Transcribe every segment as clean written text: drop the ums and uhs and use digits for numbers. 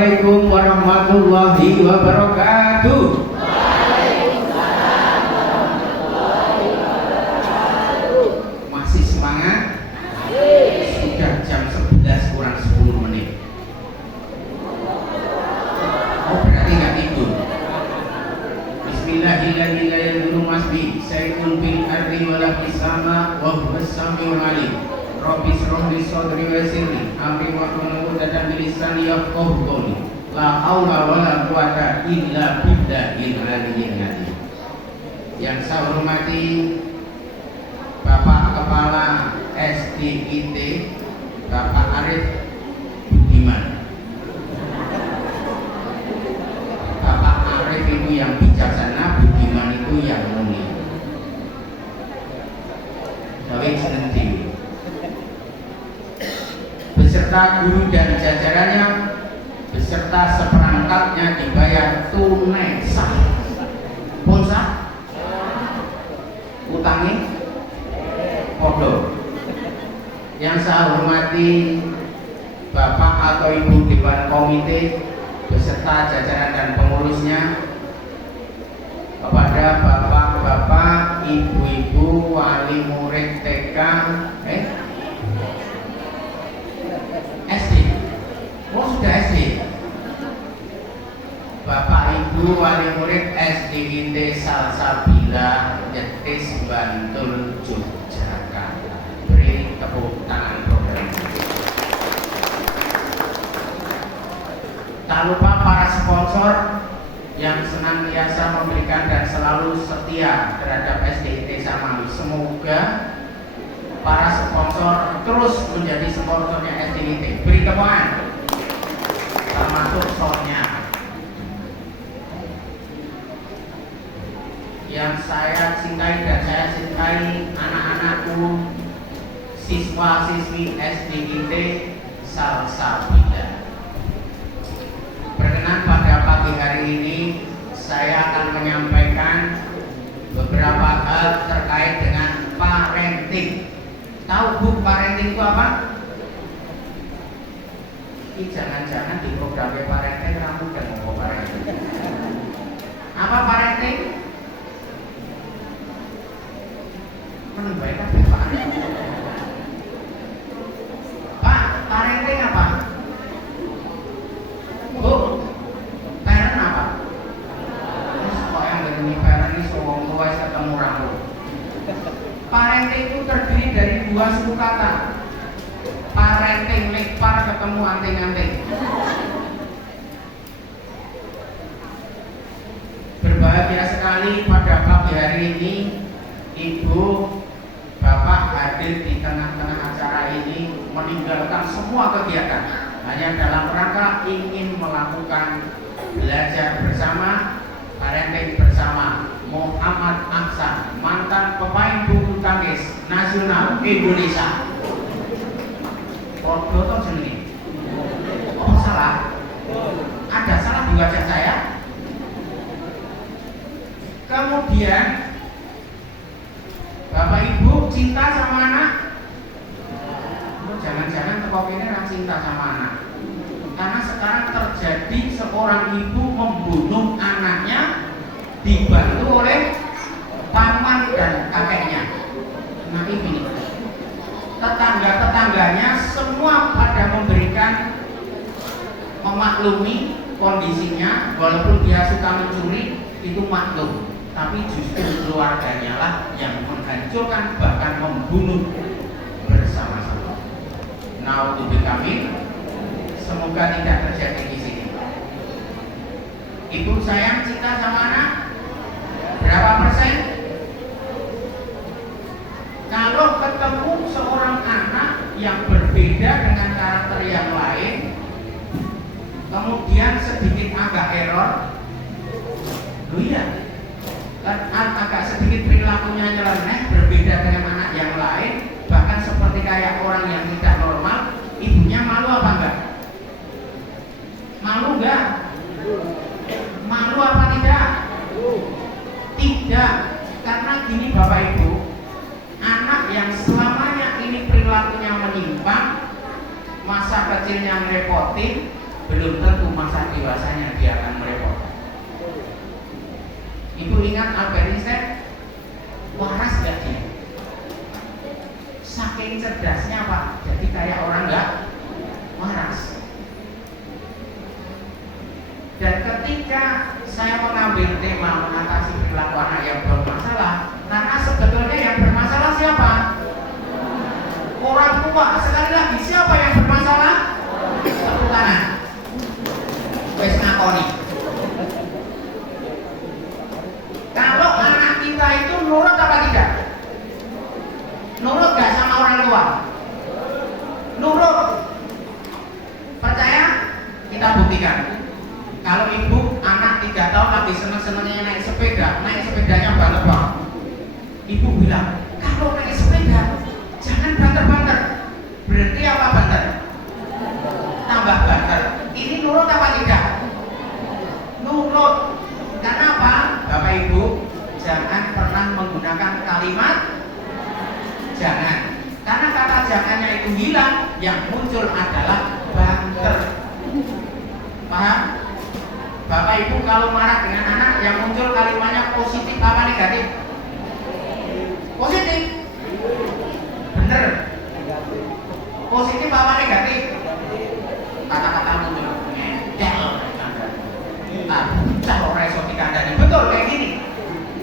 Assalamualaikum warahmatullahi wabarakatuh. Masih semangat? Sudah jam 11 kurang 10 menit. Oh, berarti nggak tidur. Bismillahirrahmanirrahim. Sayyidun bil ardi wala bisama wa huwas samiul alim. Rabbi shrah li sadri wa yassir li amri wahlul 'uqdatam min lisani yafqahu qawli. La haula wala quwata illa billahil aliyyil azim. Yang saya hormati Bapak Kepala SDIT Bapak Arif Budiman. Bapak Arif itu yang bijaksana, Budiman itu yang mulia. Baik seneng beserta guru dan jajarannya beserta seperangkatnya dibayar tunai sah. Pun sah? Utangi? Podo. Yang saya hormati Bapak atau Ibu Dewan Komite beserta jajaran dan pengurusnya, kepada Bapak-bapak, Ibu-ibu, wali murid TK, SD. Oh, sudah SD. Bapak Ibu wali murid SDIT Salsabila Jetis Bantul Yogyakarta. Beri tepuk tangan program. Tak lupa para sponsor yang senantiasa memberikan dan selalu setia terhadap SDIT Samawi. Semoga para sponsor terus menjadi sponsornya SDIT. Beri tepuan, termasuk soalnya. Yang saya cintai dan saya cintai anak-anakku, siswa-siswi SDIT Salsabila. Berkenan pada pagi hari ini saya akan menyampaikan beberapa hal terkait dengan parenting. Tahu Bu, parenting itu apa? Ini jangan-jangan di program parenting kamu dan ngomong parenting. Apa parenting? Menambahkan Pak. Pak, parenting apa? Bu, parent apa? Kok yang dari parent ini sewong tua ketemu rambut. Parenting itu terdiri dari dua suku kata. Parenting, lekpar ketemu anting-anting. Berbahagia sekali pada pagi hari ini Ibu, Bapak hadir di tengah-tengah acara ini meninggalkan semua kegiatan hanya dalam rangka ingin melakukan belajar bersama, parenting bersama Muhammad Ahsan, mantan pemain bulu tangkis nasional Indonesia. Foto toh sini. Oh salah? Ada salah di wajah saya? Kemudian Bapak Ibu cinta sama anak? Jangan-jangan tekok ini orang cinta sama anak. Karena sekarang terjadi seorang ibu membunuh anaknya dibantu oleh paman dan kakeknya. Nah ini tetangga-tetangganya semua pada memberikan memaklumi kondisinya, walaupun dia suka mencuri itu maklum, tapi justru keluarganya lah yang menghancurkan bahkan membunuh bersama-sama. Naudzubillah kami, semoga tidak terjadi di sini. Ibu sayang cinta sama anak? Berapa persen? Kalau ketemu seorang anak yang berbeda dengan karakter yang lain, kemudian sedikit agak error, iya, agak sedikit perilakunya nyeleneh, berbeda dengan anak yang lain, bahkan seperti kayak orang yang tidak normal, ibunya malu apa enggak? Malu enggak? Malu apa tidak? Tidak, karena gini Bapak Ibu, anak yang selamanya ini perilakunya menyimpang, masa kecilnya ngerepotin, belum tentu masa dewasanya dia akan merepotkan. Ibu ingat Albert Einstein? Waras gak dia? Saking cerdasnya Pak, jadi kayak orang gak waras. Dan ketika saya mengambil tema mengatasi perilaku anak yang bermasalah, karena sebetulnya yang bermasalah siapa? Orang tua. Sekali lagi, siapa yang bermasalah? Tepuk tangan. Wes ngakoni. Kalau anak kita itu nurut apa tidak? Nurut gak sama orang tua? Nurut. Percaya? Kita buktikan. Kalau ibu anak 3 tahun lagi seneng-senengnya naik sepedanya banget Pak. Ibu bilang, kalau naik sepeda jangan banter-banter. Berarti apa banter? Tambah banter. Ini nurut apa tidak? Nurut. Karena apa? Bapak Ibu, jangan pernah menggunakan kalimat jangan. Karena kata jangannya itu hilang, yang muncul adalah banter. Paham? Bapak Ibu kalau marah dengan anak, yang muncul kalimatnya positif apa negatif? Positif. Bener. Positif apa negatif? Kata-kata muncul ngedel. Cah ora iso dikandani. Betul kayak gini.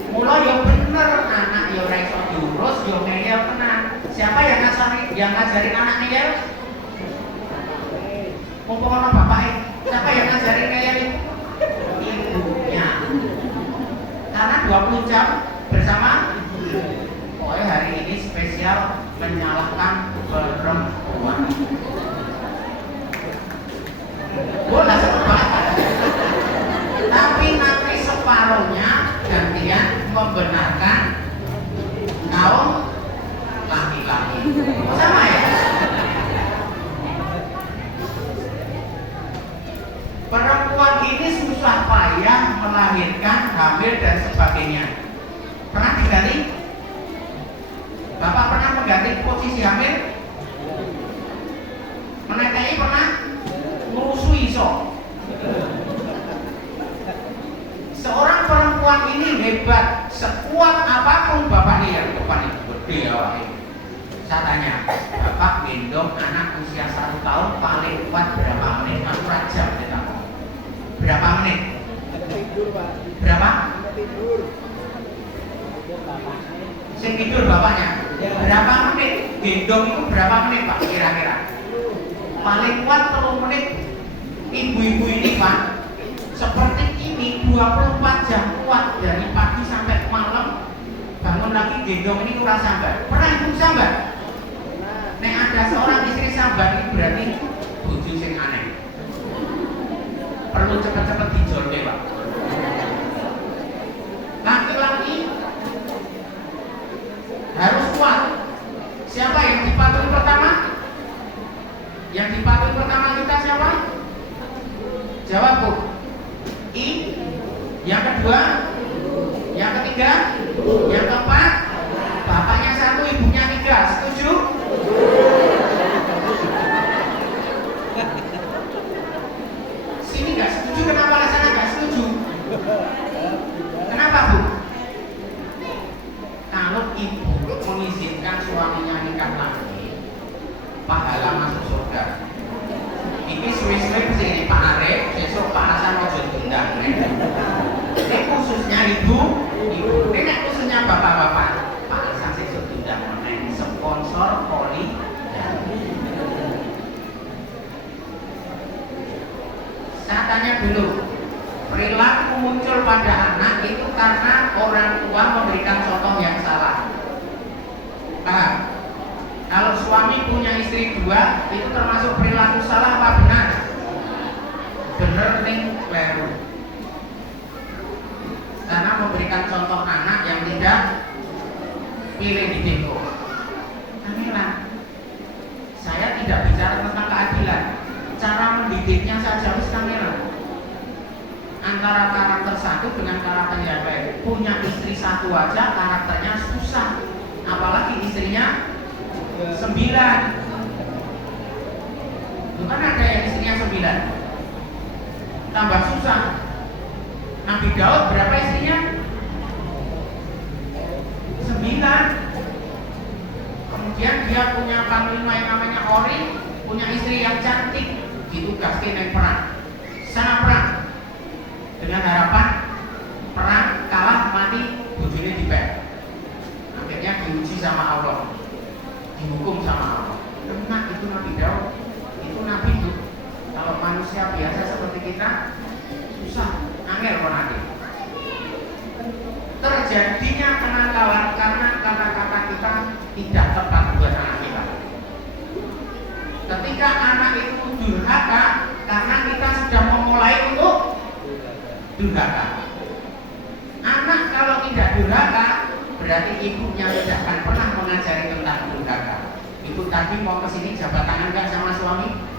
Mula ya bener, anak ya ora iso diurus, ya ngeyel tenan. Siapa yang ngajarin anak ngeyel? Mumpung ana bapake. Siapa yang ngajarin ngeyel itu? Ibunya. Karena 20 jam bersama. Pokoknya hari ini spesial menyalahkan perempuan. Boleh sepakat. Tapi nanti separuhnya gantian membenarkan kaum laki-laki. Sama ya? Perempuan ini susah payah melahirkan, hamil dan sebagainya. Pernah diganti? Bapak pernah mengganti posisi hamil? Menekai pernah? Merusui so. Seorang perempuan ini hebat, sekuat apapun bapaknya yang depan itu gede awalnya. Saya tanya, bapak gendong anak usia 1 tahun paling kuat berapa menit? Aku rajam kita. Berapa menit? Berapa? Sing tidur bapaknya. Berapa menit? Gendong itu berapa menit Pak kira-kira? Paling kuat 3 menit. Ibu-ibu ini Pak, seperti ini 24 jam kuat dari pagi sampai malam. Bangun lagi gendong ini kurang sambat. Pernah ibu sambat? Nek ada seorang istri sambat ini berarti bojo sing aneh. Perlu cepet-cepet dijolke Pak. Laki-laki harus kuat. Siapa yang dipatuhi pertama? Yang dipatuhi pertama kita siapa? Jawab Bu. I. Yang kedua? Yang ketiga? Yang keempat? Bapaknya 1, ibunya 3. Setuju? Sini gak setuju, kenapa sana gak setuju? Kenapa Bu? Kalau ibu mengizinkan suaminya nikah lagi, pahala masuk surga. Ini suwe-suwe kesini Pak Arif, besok Pak Hasan ojo diundang. Ini khususnya ibu, ini khususnya bapak-bapak. Pak Hasan besok diundang meneng sponsor poli. Saya tanya dulu, perilaku muncul pada anak itu karena orang tua memberikan contoh yang salah. Paham? Kalau suami punya istri 2, itu termasuk perilaku salah apa benar? Bener ning kleru. Karena memberikan contoh anak yang tidak pilih di deko. Kamilah, saya tidak bicara tentang keadilan. Cara mendidiknya saja harus kamilah. Antara karakter satu dengan karakter yang baik. Punya istri 1 aja karakternya susah, apalagi istrinya 9. Bukan ada yang istrinya 9. tambah susah. Nabi Daud berapa istrinya? 9. Kemudian dia punya panglima yang namanya Ori, punya istri yang cantik, ditugaskan yang perang, sana perang, dengan harapan perang kalah mati, bujurnya dipek. Akhirnya diuji sama Allah, dihukum sama Allah. Enak itu Nabi Daud, itu Nabi itu. Kalau manusia biasa seperti kita, susah, angel nanti. Terjadinya kenakalan karena kata-kata kita tidak tepat buat anak kita. Ketika anak itu durhaka karena kita sudah memulai untuk durhaka. Anak kalau tidak durhaka berarti ibunya tidak akan pernah mengajari tentang durhaka. Ibu tadi mau kesini jabat tangan enggak sama suami?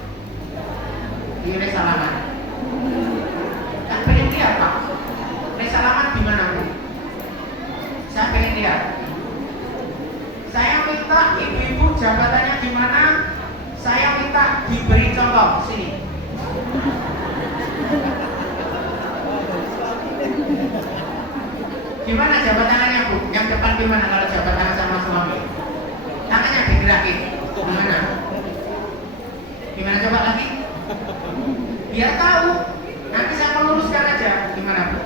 Ini salaman. Tak pengen lihat Pak. Ini salaman di mana Bu? Saya pengen lihat. Saya minta ibu-ibu jabatannya di mana? Saya minta diberi contoh sini. Gimana jabatannya Bu? Yang depan gimana kalau jabatannya sama suami? Tangannya digerakin. Gimana? Gimana coba lagi? Biar tahu. Nanti saya meluruskan aja. Gimana Bu?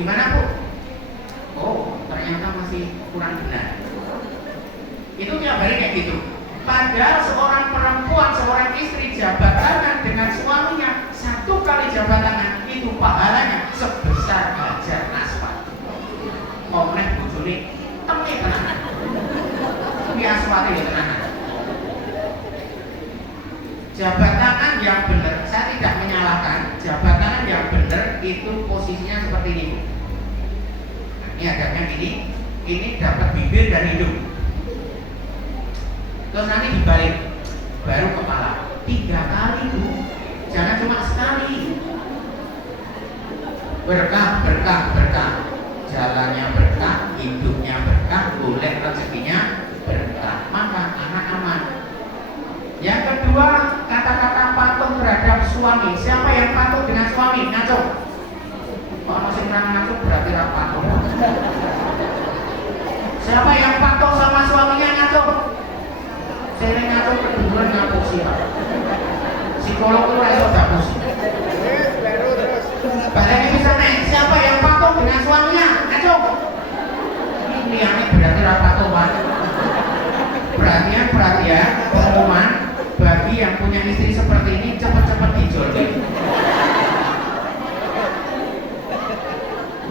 Gimana Bu? Oh, ternyata masih kurang benar. Itu tiap hari kayak gitu. Padahal seorang perempuan, seorang istri jabat tangan dengan suaminya, 1 kali jabat tangan itu pahalanya sebesar hajar aswad. Omeh bujuni temui tenanan. Tapi aswad ya tenanan. Jabat tangan yang benar, saya tidak menyalahkan. Jabat tangan yang benar itu posisinya seperti ini. Nah, ini adabnya ini dapat bibir dan hidung. Terus nanti dibalik, baru kepala. 3 kali Bu, jangan cuma sekali. Berkah, berkah, berkah. Jalannya berkah, hidupnya berkah, boleh rezekinya berkah. Maka anak aman. Yang kedua, kata-kata patuh terhadap suami. Siapa yang patuh dengan suami? Ngaco. Kalau masih pernah ngaco berarti patuh. Siapa yang patuh sama suaminya ngaco? Saya ngaco kedudukan ngaco siapa? Psikolog itu rasa bagus. Balik bisa nih. Siapa yang patuh dengan suaminya? Ngaco. Ini yang berarti patuh Pak. Perhatian, pengumuman bagi yang punya istri seperti ini cepat-cepat dijolin.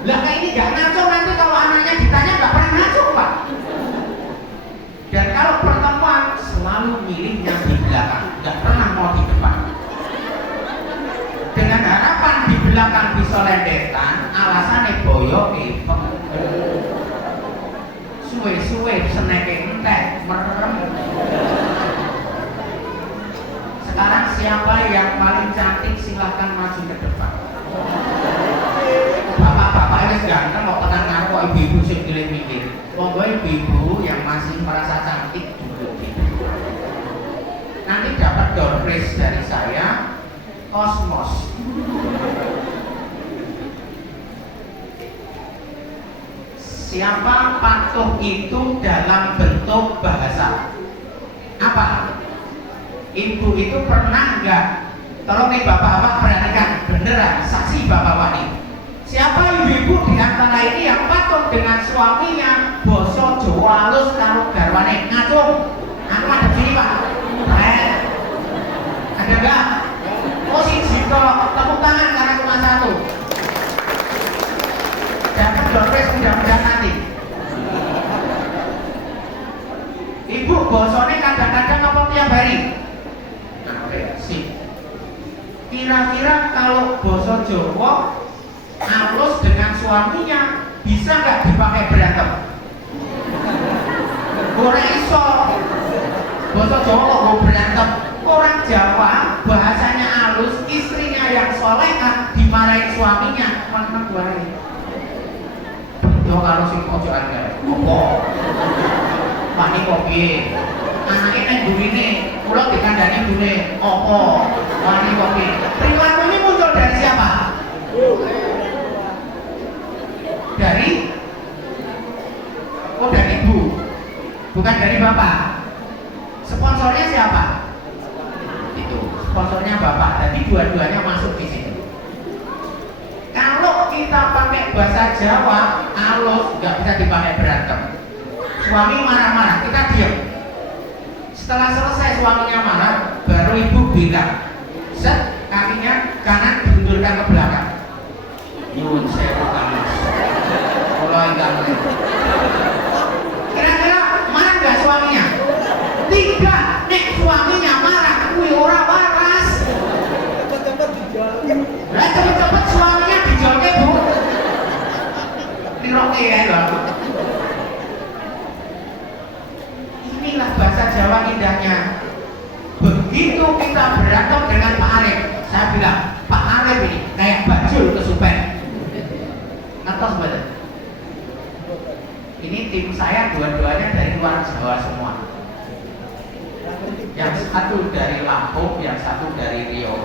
Lah kayak ini gak ngaco nanti kalau anaknya ditanya gak pernah ngaco Pak. Dan kalau pertemuan selalu milihnya di belakang, gak pernah mau di depan. Dengan harapan di belakang bisa lendetan, alasannya boyo suwe-suwe seneke entek merem. Sekarang siapa yang paling cantik silahkan maju ke depan. Bapak-bapak ini ganteng mau tekan ngaku ibu-ibu sing milih-milih. Monggo ibu-ibu yang masih merasa cantik duduk. Nanti dapat door prize dari saya, Kosmos. Siapa patuh itu dalam bentuk bahasa? Apa? Ibu itu pernah enggak? Tolong nih bapak-bapak perhatikan, beneran, saksi bapak wani. Siapa ibu-ibu di antara ini yang patuh dengan suaminya boso Jawa halus karo garwane ngaco? Aku ada sini Pak. Ada enggak? Oh siji kok, tepuk tangan karena cuma 1. Dapat dompet mudah-mudahan nanti. Ibu bosone kadang-kadang apa tiap hari? Nah, oke, sip. Kira-kira kalau boso Jawa halus dengan suaminya bisa nggak dipakai berantem? Ora iso. Boso Jawa kok berantem. Orang Jawa bahasanya halus, istrinya yang solehah dimarahin suaminya, mana wae. Yo kalau sing pojokan kae. Opo? Mani kok piye? anaknya neng burine, pulau dikandani bune, opo, wani kopi. Perilaku ini muncul dari siapa? Dari ibu, bukan dari bapak. Sponsornya siapa? Itu sponsornya bapak. Jadi dua-duanya masuk di sini. Kalau kita pakai bahasa Jawa halus, nggak bisa dipakai berantem. Suami marah-marah, kita diam. Setelah selesai suaminya marah, baru ibu bilang, set, kakinya kanan diundurkan ke belakang. Nyuwun sewu kamus. Kalau enggak, kira-kira marah nggak suaminya? Tidak. Nek suaminya marah, kuwi ora waras. Lah cepet-cepet suaminya dijolke, Bu. Diroke ya lho. Inilah bahasa Jawa indahnya. Begitu kita berantem dengan Pak Arif, saya bilang, Pak Arif ini kayak bajul kesupen. Ngetos betul. Ini tim saya dua-duanya dari luar Jawa semua. Yang satu dari Lampung, yang satu dari Riau.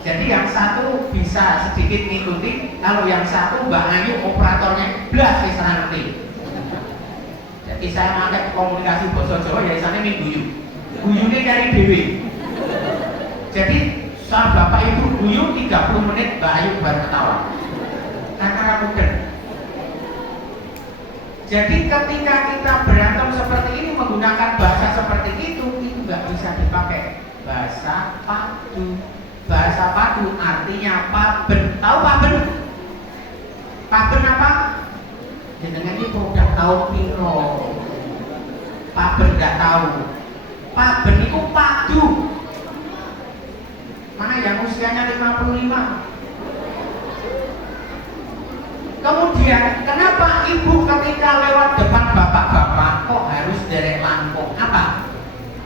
Jadi yang satu bisa sedikit ngikuti, kalau yang satu Mbak Ayu operatornya blas wis ora ngerti. Jadi saya pakai komunikasi basa Jawa ya isane guyu. Guyune cari dhewe. Jadi saat Bapak Ibu guyu 30 menit Mbak Ayu baru ketawa. Karena mungkin. Jadi ketika kita berantem seperti ini menggunakan bahasa seperti itu nggak bisa dipakai bahasa padu. Bahasa padu artinya paben. Tahu paben? Paben apa? Jenengan ini produk tahun piro. Paben nggak tahu. Paben itu padu. Mana yang usianya 55? Kemudian, kenapa ibu ketika lewat depan bapak-bapak kok harus derek langkung? Apa?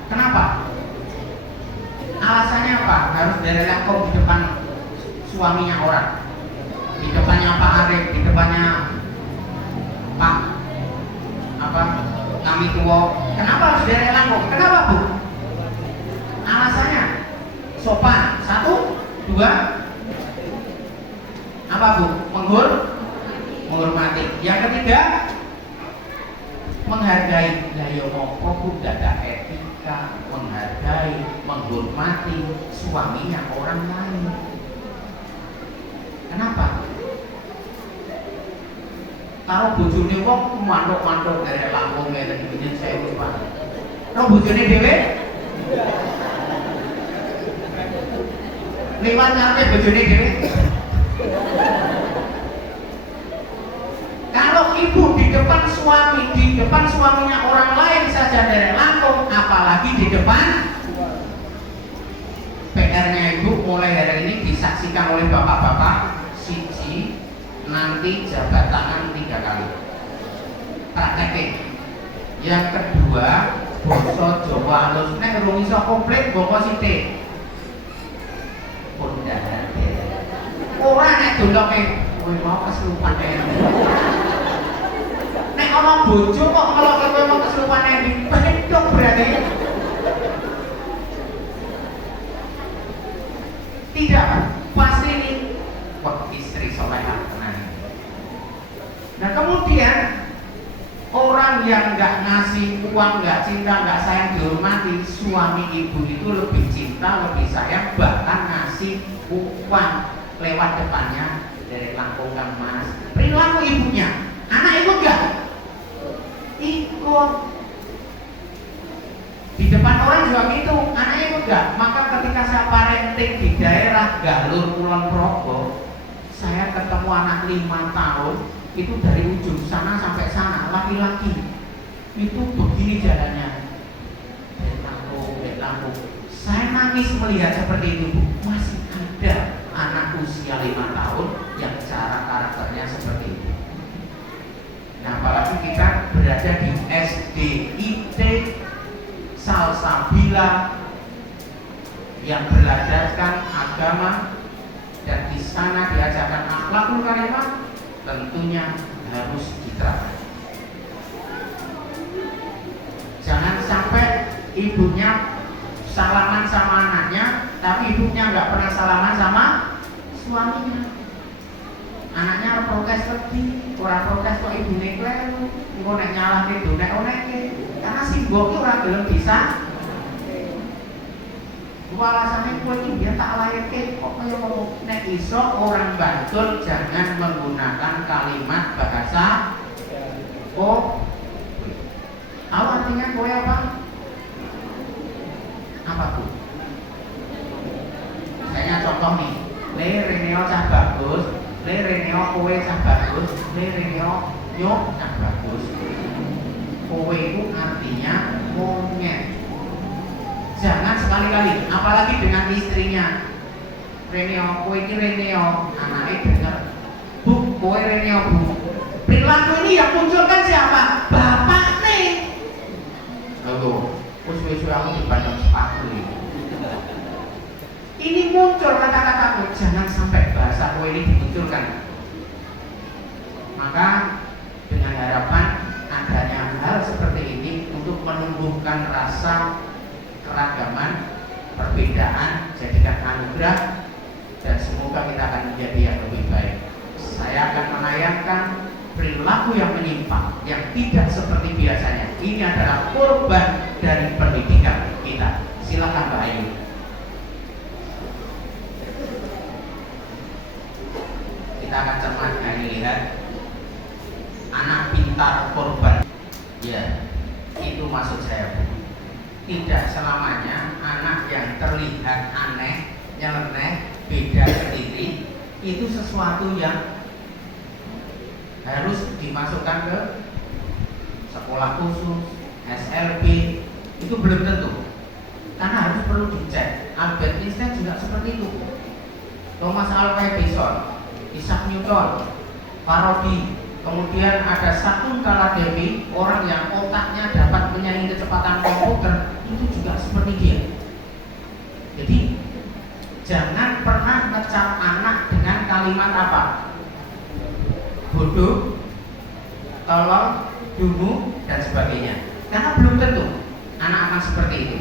Kenapa? Alasannya apa? Harus derek langkung di depan suaminya orang, di depannya Pak Arif, di depannya Pak kami tua. Kenapa harus derek langkung? Kenapa, Bu? Alasannya sopan. 1, 2, apa, Bu? Menghormati. Yang ketiga, menghargai. Lah yo ngopo Bu gak ada etika, menghargai, menghormati suaminya orang lain. Kenapa? Kalau bojone wong mantuk-mantuk dari langkung ngene iki saya lupa. Kalau bojone dhewe lewat ngarepe bojone dhewe. Kalau ibu di depan suami, di depan suaminya orang lain saja derek langkung, apalagi di depan. PR-nya ibu mulai hari ini disaksikan oleh bapak-bapak. Siji, nanti jabat tangan 3 kali. Praktekin. Yang kedua, basa Jawa halus. Nek urung iso komplit mboko sithik. Pundahan. Ora nek doloke kowe mau kesurupan ini. Nek ana bojo kok kalau kowe mau kesurupan ini, bentuk berarti. Tidak, pasti ini wah istri solehah. Nah kemudian orang yang nggak ngasih uang, nggak cinta, nggak sayang, dihormati, suami ibu itu lebih cinta, lebih sayang, bahkan ngasih uang lewat depannya dari langkungan mas. Perilaku ibunya, anak ikut nggak? Ikut. Di depan orang juga gitu, anak ikut nggak? Maka ketika saya parenting di daerah Galur Kulon Progo, saya ketemu anak 5 tahun. Itu dari ujung sana sampai sana, laki-laki itu begini jalannya, lampu. Saya nangis melihat seperti itu, Bu. Masih ada anak usia 5 tahun yang cara karakternya seperti itu. Nah, apalagi kita berada di SDIT Salsabila yang berlandaskan agama, dan di sana diajarkan akhlakul karimah, tentunya harus diterapkan. ibunya salaman sama anaknya, tapi ibunya nggak pernah salaman sama suaminya. Anaknya protes lebih, orang protes kok ibu nekleru, engko nek nyalahke donek oneke, karena simboknya orang belum bisa. Alasannya kowe iki biar tak layake kok kaya ngomong nek iso orang Bantul jangan menggunakan kalimat bahasa Tahu artinya kowe apa? Apa tuh? Misalnya contoh nih, le reneo cah bagus, le reneo kowe cah bagus, le reneo nyok cah bagus. Kowe itu artinya monyet. Jangan sekali-kali, apalagi dengan istrinya. Reneo, kowe ini reneo, anaknya dengar, bu, kowe reneo bu. Perilaku ini yang munculkan siapa? Bapak nih. Lalu, suwe-suwe aku dipandang sepatu ini. Ini muncul kata-kata, jangan sampai bahasa kowe ini dimunculkan. Maka dengan harapan adanya hal seperti ini untuk menumbuhkan rasa keragaman, perbedaan jadikan anugerah, dan semoga kita akan menjadi yang lebih baik. Saya akan menayangkan perilaku yang menyimpang, yang tidak seperti biasanya. Ini adalah korban dari pendidikan kita. Silakan Mbak Ayu. Kita akan cermati ini, lihat anak pintar korban. Ya, itu maksud saya. Tidak selamanya anak yang terlihat aneh, nyeleneh, beda sendiri itu sesuatu yang harus dimasukkan ke sekolah khusus, SLB. Itu belum tentu, karena harus perlu dicek. Albert Einstein juga seperti itu, Thomas Alva Edison, Isaac Newton, Faraday. Kemudian ada Sakuntala Dewi, orang yang otaknya dapat menyaingi kecepatan komputer, itu juga seperti dia. Jadi jangan pernah ngecap anak dengan kalimat apa? Bodoh, tolol, dungu, dan sebagainya. Karena belum tentu anak akan seperti itu.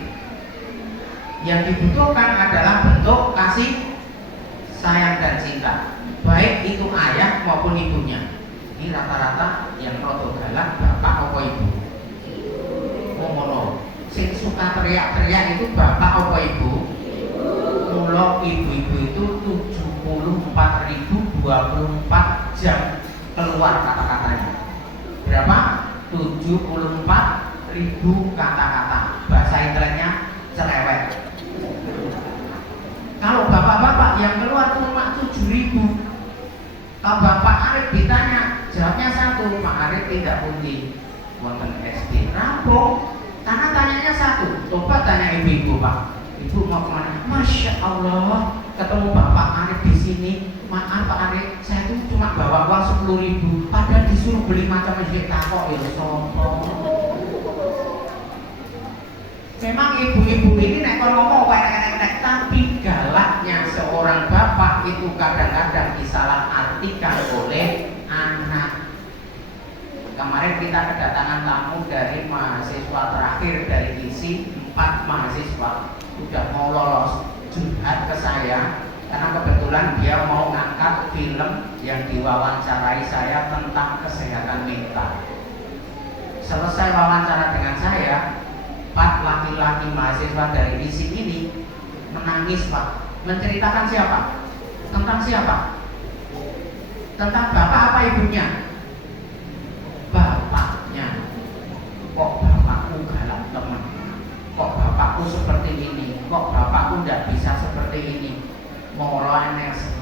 Yang dibutuhkan adalah bentuk kasih sayang dan cinta, baik itu ayah maupun ibunya. Ini rata-rata yang rodo galak bapak apa ibu? Ngono. Sing suka teriak-teriak itu bapak apa ibu? Mula ibu-ibu itu 74.024 jam keluar kata-katanya. Berapa? 74.000 kata-kata. Bahasa Inggrisnya cerewet. Kalau bapak-bapak yang keluar cuma 7.000. Kalau Bapak Arif ditanya, jawabnya satu, Pak Arif tidak pundi wonten SD rampung, karena tanyanya satu. Coba tanya ibu-ibu, Pak, ibu mau kemana? Masya Allah, ketemu Bapak Arif di sini. Maaf Pak Arif, saya itu cuma bawa uang 10.000, padahal disuruh beli macam-macam takok ya sombong. Memang ibu-ibu ini nek ngomong enek-enek, tapi galaknya seorang bapak itu kadang-kadang disalahartikan oleh anak. Kemarin kita kedatangan tamu dari mahasiswa terakhir dari ISI, 4 mahasiswa sudah mau lolos curhat ke saya karena kebetulan dia mau ngangkat film yang diwawancarai saya tentang kesehatan mental. Selesai wawancara dengan saya, 4 laki-laki mahasiswa dari ISI ini menangis Pak, menceritakan siapa? Tentang siapa? Tentang bapak apa ibunya? Bapaknya. Kok bapakku galak teman? Kok bapakku seperti ini? Kok bapakku tidak bisa seperti ini?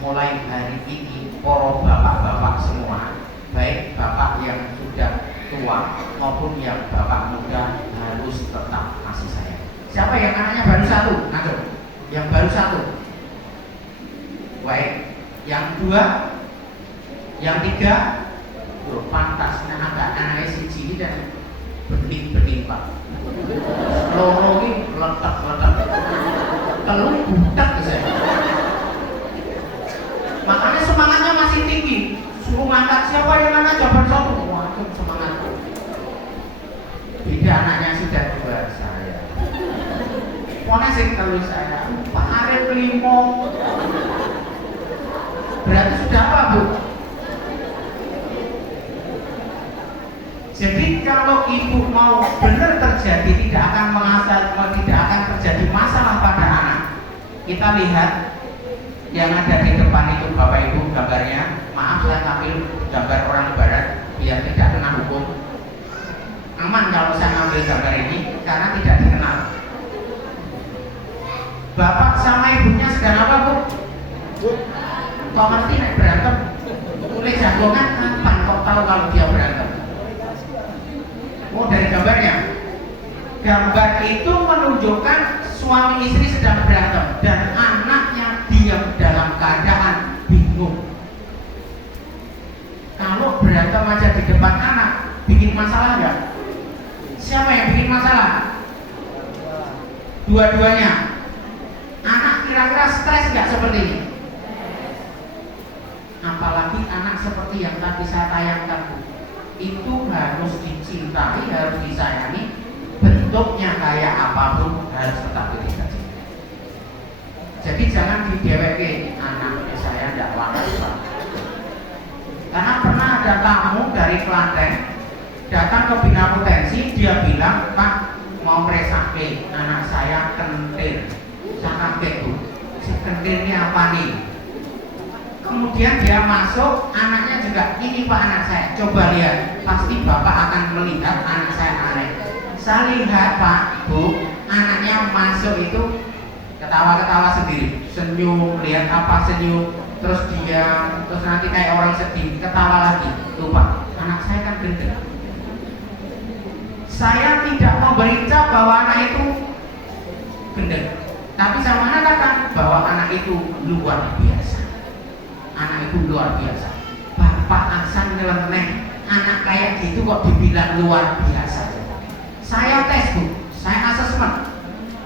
Mulai hari ini para bapak-bapak semua, baik bapak yang sudah tua maupun yang bapak muda, harus tetap kasih sayang. Siapa yang anaknya baru satu? Ngaco. Yang baru satu. Baik. Yang 2, yang 3, pantas nah agak anaknya siji dan bening-bening Pak. Loro ini letak-letak. Telur budak saya. Makanya semangatnya masih tinggi. Suruh ngangkat siapa yang angkat jawaban satu. Waduh semangat. Beda anaknya sudah 2 saya. guru saya, Pak Arif Limo. Berarti sudah apa, Bu? Jadi kalau ibu mau benar terjadi, tidak akan terjadi masalah pada anak. Kita lihat yang ada di depan itu Bapak Ibu gambarnya. Maaf saya ambil gambar orang barat biar tidak kena hukum. Aman kalau saya ngambil gambar ini karena tidak dikenal. Bapak sama ibunya sedang apa, Bu? Kok ngerti nek berantem? Mulai jagongan kapan kok tahu kalau dia berantem? Oh, dari gambarnya. Gambar itu menunjukkan suami istri sedang berantem dan anaknya diam dalam keadaan bingung. Kalau berantem aja di depan anak, bikin masalah nggak? Siapa yang bikin masalah? Dua-duanya. Anak kira-kira stres nggak seperti ini? Apalagi anak seperti yang tadi saya tayangkan, Bu. Itu harus dicintai, harus disayangi. Bentuknya kayak apapun harus tetap dikasih. Jadi jangan dideweke, anaknya saya tidak waras, Pak. Karena pernah ada tamu dari Klaten datang ke Bina Potensi, dia bilang, Pak mau presake anak saya kentir. Saya kaget, Bu, si kentir ini apa nih? Kemudian dia masuk, anaknya juga, ini Pak anak saya, coba lihat, pasti Bapak akan melihat anak saya aneh. Saya lihat Pak, Bu, anaknya masuk itu ketawa-ketawa sendiri, senyum, lihat apa senyum, terus diam, terus nanti kayak orang sedih, ketawa lagi. Lupa, anak saya kan gendeng. Saya tidak memberi cap bahwa anak itu gendeng, tapi saya mengatakan bahwa anak itu luar biasa. Anak itu luar biasa. Bapak asal nyeleneh, anak kayak gitu kok dibilang luar biasa. Saya tes, Bu, saya asesmen.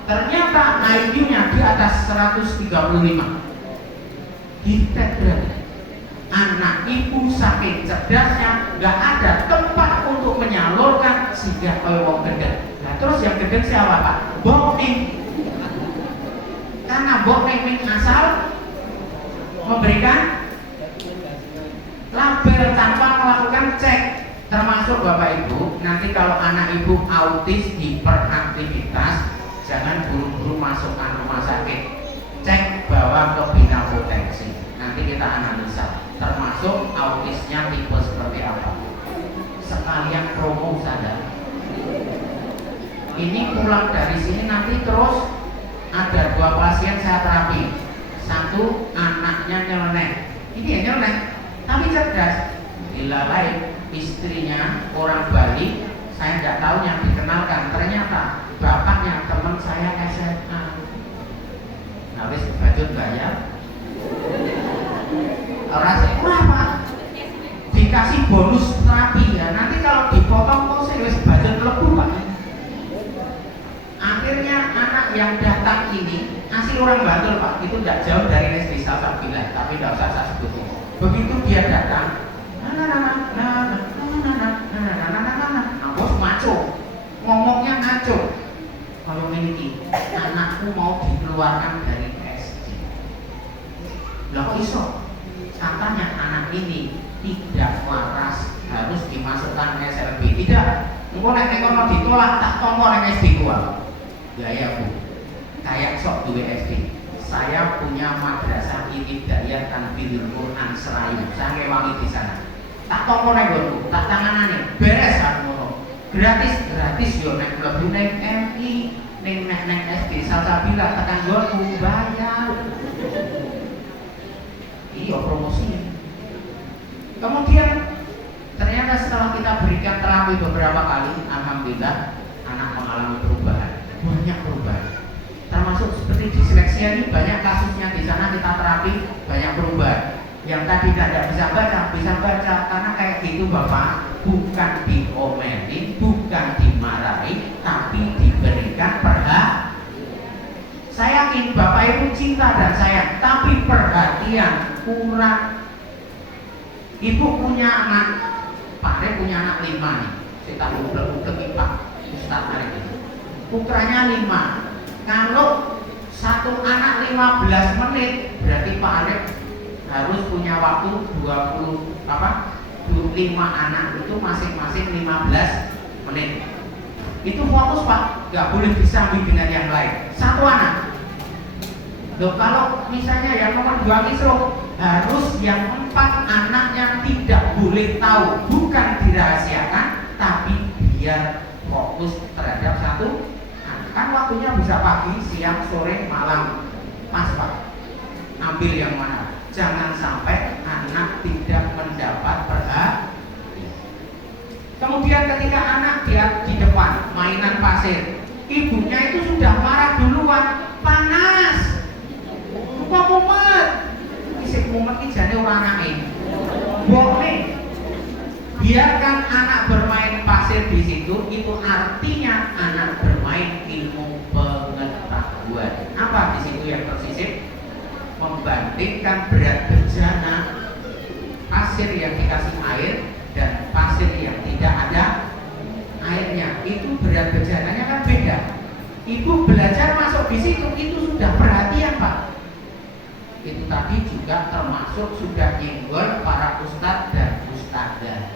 Ternyata IQ-nya di atas 135. Dites berarti. Anak ibu saking cerdasnya nggak ada tempat untuk menyalurkan sehingga wong gendeng. Nah terus yang gendeng siapa, Pak? Bokning. Karena Bokning asal memberikan label tanpa melakukan cek. Termasuk Bapak Ibu, nanti kalau anak Ibu autis hiperaktivitas, jangan buru-buru masukkan rumah sakit. Cek bawa ke Bina Potensi. Nanti kita analisa, termasuk autisnya tipe seperti apa. Sekalian promo saja. Ini pulang dari sini nanti terus ada 2 pasien saya terapi. Satu anaknya nyeleneh. Ini ya nyeleneh, tapi cerdas. Gila lain. Istrinya orang Bali, saya nggak tahu yang dikenalkan, ternyata bapaknya teman saya SMA. Nah wis bajut bayar orang sekolah, Pak, dikasih bonus terapi ya, nanti kalau dipotong kok saya wis bajut lebu, Pak. Akhirnya anak yang datang ini asli orang Bantul, Pak, itu nggak jauh dari SD Salsabila, tapi nggak usah saya sebutin. Begitu dia datang, bos maco, ngomongnya ngaco. Kalau ini anakku mau dikeluarkan dari SD. Lah kok iso? Katanya anak ini tidak waras, harus dimasukkan SLB. Tidak, engko nek kono ditolak tak tompo nek SD kuwi. Ya Bu, kayak sok duwe SD. Saya punya madrasah ibtidaiyah Tanbirul Quran Serayu. Saya ngewangi di sana. Tak tompo nek nggonku, tak tanganane, beres kan ngono. Gratis yo nek mlebu ning MI, ning SD Salsabila tekan nggonku bayar. Iya promosi. Kemudian ternyata setelah kita berikan terapi beberapa kali, alhamdulillah anak mengalami perubahan, banyak perubahan. Termasuk seperti disleksia ini banyak kasusnya di sana kita terapi banyak perubahan. Yang tadi tidak bisa baca karena kayak gitu Bapak, bukan diomelin, bukan dimarahi, tapi diberikan perhatian. Saya yakin Bapak Ibu cinta dan sayang, tapi perhatian kurang. Ibu punya anak, Pak De punya anak 5 nih. Saya tak udah Pak Ustaz hari ini. Putranya 5. Kalau Satu anak 15 menit, berarti Pak Arif harus punya waktu 25 anak itu masing-masing 15 menit. Itu fokus Pak, nggak boleh disambung dengan yang lain. Satu anak. Loh, kalau misalnya yang nomor 2 misro, harus yang 4 anak yang tidak boleh tahu, bukan dirahasiakan, tapi biar fokus terhadap satu anak. Kan waktunya bisa pagi, siang, sore, malam. Mas Pak, ambil yang mana? Jangan sampai anak tidak mendapat perhatian. Kemudian ketika anak dia di depan mainan pasir, ibunya itu sudah marah duluan, panas, mumet, isik mumet ini jane ora anake. Bokne, biarkan anak bermain pasir di situ, itu artinya anak bermain ilmu pengetahuan. Apa di situ yang tersisip? Membandingkan berat bejana pasir yang dikasih air dan pasir yang tidak ada airnya, itu berat bejananya kan beda. Ibu belajar masuk di situ, itu sudah perhatian Pak. Itu tadi juga termasuk sudah nyenggol para ustadz dan ustadzah.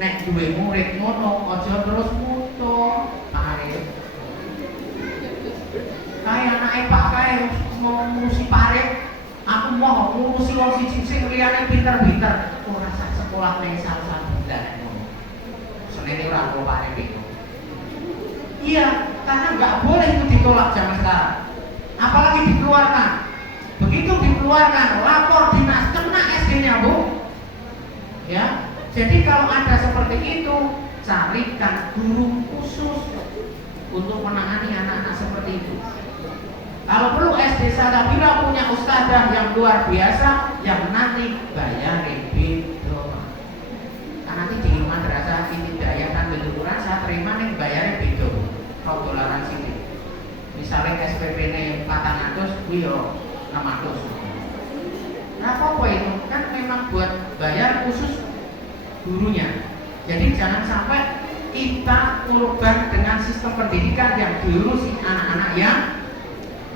Nek duwe murid ngono, ojo terus mutu Pak Arif. Kayak anake Pak kae mau ngurusi Pak Arif, aku mau ngurusi wong siji sing liyane pinter-pinter. Ora sak sekolah ning salah bulan ngono. Senene ora kok Pak Arif itu. Iya, karena nggak boleh itu ditolak zaman sekarang. Apalagi dikeluarkan. Begitu dikeluarkan, lapor dinas, kena SD-nya Bu. Ya, jadi kalau ada seperti itu, carikan guru khusus untuk menangani anak-anak seperti itu. Kalau perlu SD Salabila punya ustadzah yang luar biasa, yang nanti bayarin beda. Kan nanti di madrasah ini daya kan betul-betul saya terima nih bayarin beda. Kau dolaran sini. Misalnya SPP-nya 400, wio 600. Nah, apa itu? Kan memang buat bayar khusus gurunya. Jadi jangan sampai kita urban dengan sistem pendidikan yang diurusi anak-anak yang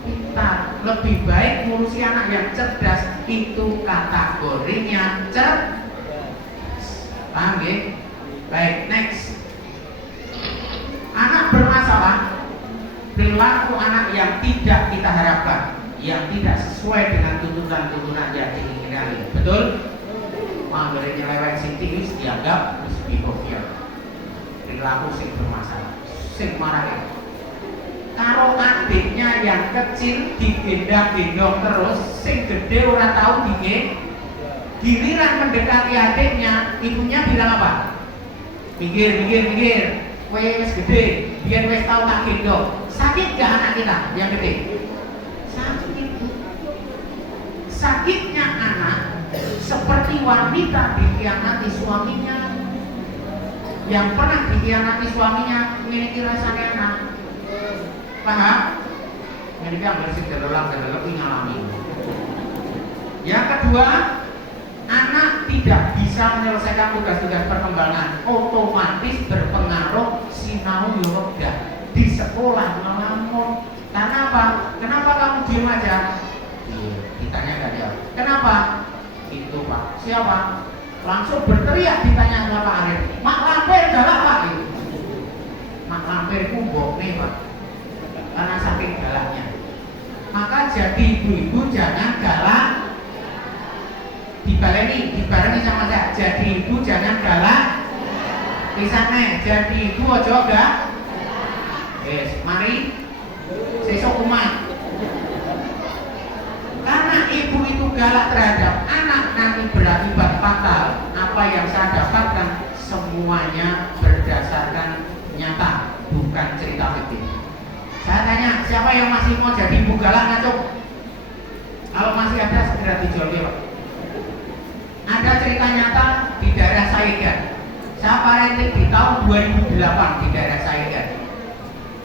pintar. Lebih baik ngurusi anak yang cerdas, itu kategorinya cerdas. Paham ya? Baik, next. Anak bermasalah, perilaku anak yang tidak kita harapkan, yang tidak sesuai dengan tuntutan-tuntutan yang diinginkan. Betul? Manggare nyeleweng sinting wis dianggap wis behavior. Perilaku sing bermasalah, sing marah. Kalau adiknya yang kecil digendang-gendong terus, sing gede ora tahu giliran mendekati adiknya, ibunya bilang apa? Minggir, kowe wis gede, biar wis tahu tak gendong. Sakit gak anak kita yang gede? Sakit. Sakitnya anak seperti wanita dikhianati suaminya. Yang pernah dikhianati suaminya memiliki rasanya anak. Paham? Ini kan bersih terulang ngalami. Yang kedua, anak tidak bisa menyelesaikan tugas-tugas perkembangan, otomatis berpengaruh sinau yoroda di sekolah ngelamun. Karena apa? Kenapa kamu diem aja? Ditanya nggak jawab. Kenapa? Itu Pak. Siapa? Langsung berteriak ditanya sama Pak Arif. Mak lampir galak Pak. Mak lampir kumbok nih Pak. Karena saking galaknya. Maka jadi ibu-ibu jangan galak. Dibarengi sama saya. Jadi ibu jangan galak. Pisahnya, jadi ibu ojo gak. Yes, mari sesok umat. Karena ibu itu galak terhadap anak nanti berakibat fatal. Apa yang saya dapatkan semuanya berdasarkan nyata, bukan cerita fiktif. Saya tanya, siapa yang masih mau jadi ibu galak ngacung? Kalau masih ada segera dijawab Pak. Ada cerita nyata di daerah Saidan. Saya parenting di tahun 2008 di daerah Saidan.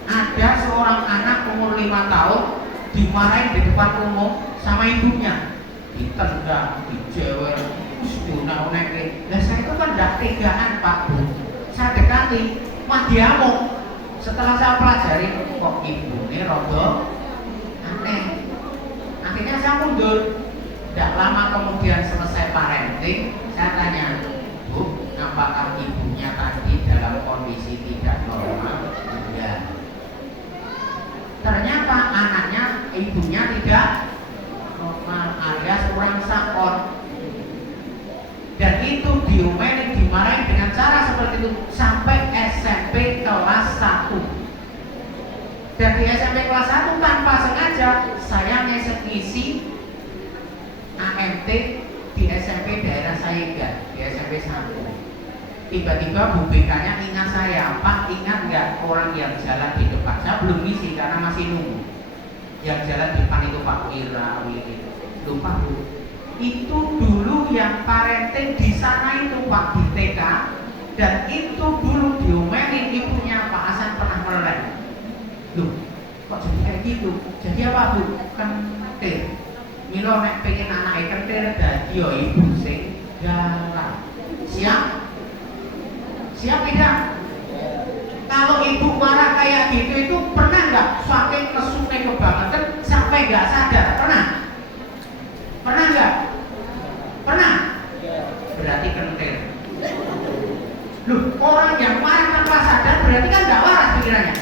Ada seorang anak umur 5 tahun dimarahin di depan umum sama ibunya, ditendang, dijewer, diunak-unakin. Nah saya itu kan tidak tegaan Pak Bu. Saya dekati, mah diamuk. Setelah saya pelajari, kok ibunya rodo Aneh. Akhirnya saya mundur. Tidak lama kemudian selesai parenting, saya tanya, Bu, apakah ibunya tadi dalam kondisi tidak normal? Tidak. Ternyata anaknya, ibunya tidak normal, alias kurang sakon. Dan itu diomelin, dimarahin dengan cara seperti itu sampai SMP kelas 1. Dan di SMP kelas 1 tanpa sengaja saya ngisi AMT di SMP daerah Saega, di SMP 1. Tiba-tiba Bu BK-nya ingat saya, Pak, ingat nggak orang yang jalan di depan? Saya belum ngisi karena masih nunggu. Yang jalan di depan itu Pak Wira, lupa Bu. Itu dulu yang parenting di sana itu Pak, di TK. Dan itu dulu diomelin ibunya Pak Hasan pernah meleleh. Loh, kok jadi kayak gitu? Jadi apa Bu? Kentir. Milo nek pengen anake kentir dadi yo ibu sing galak. Siap? Siap tidak? Kalau ibu marah kayak gitu itu pernah nggak saking nesune kebangetan sampai nggak sadar? Pernah? Pernah nggak? Pernah? Berarti kentir. Loh, orang yang marah tanpa sadar berarti kan nggak waras pikirannya.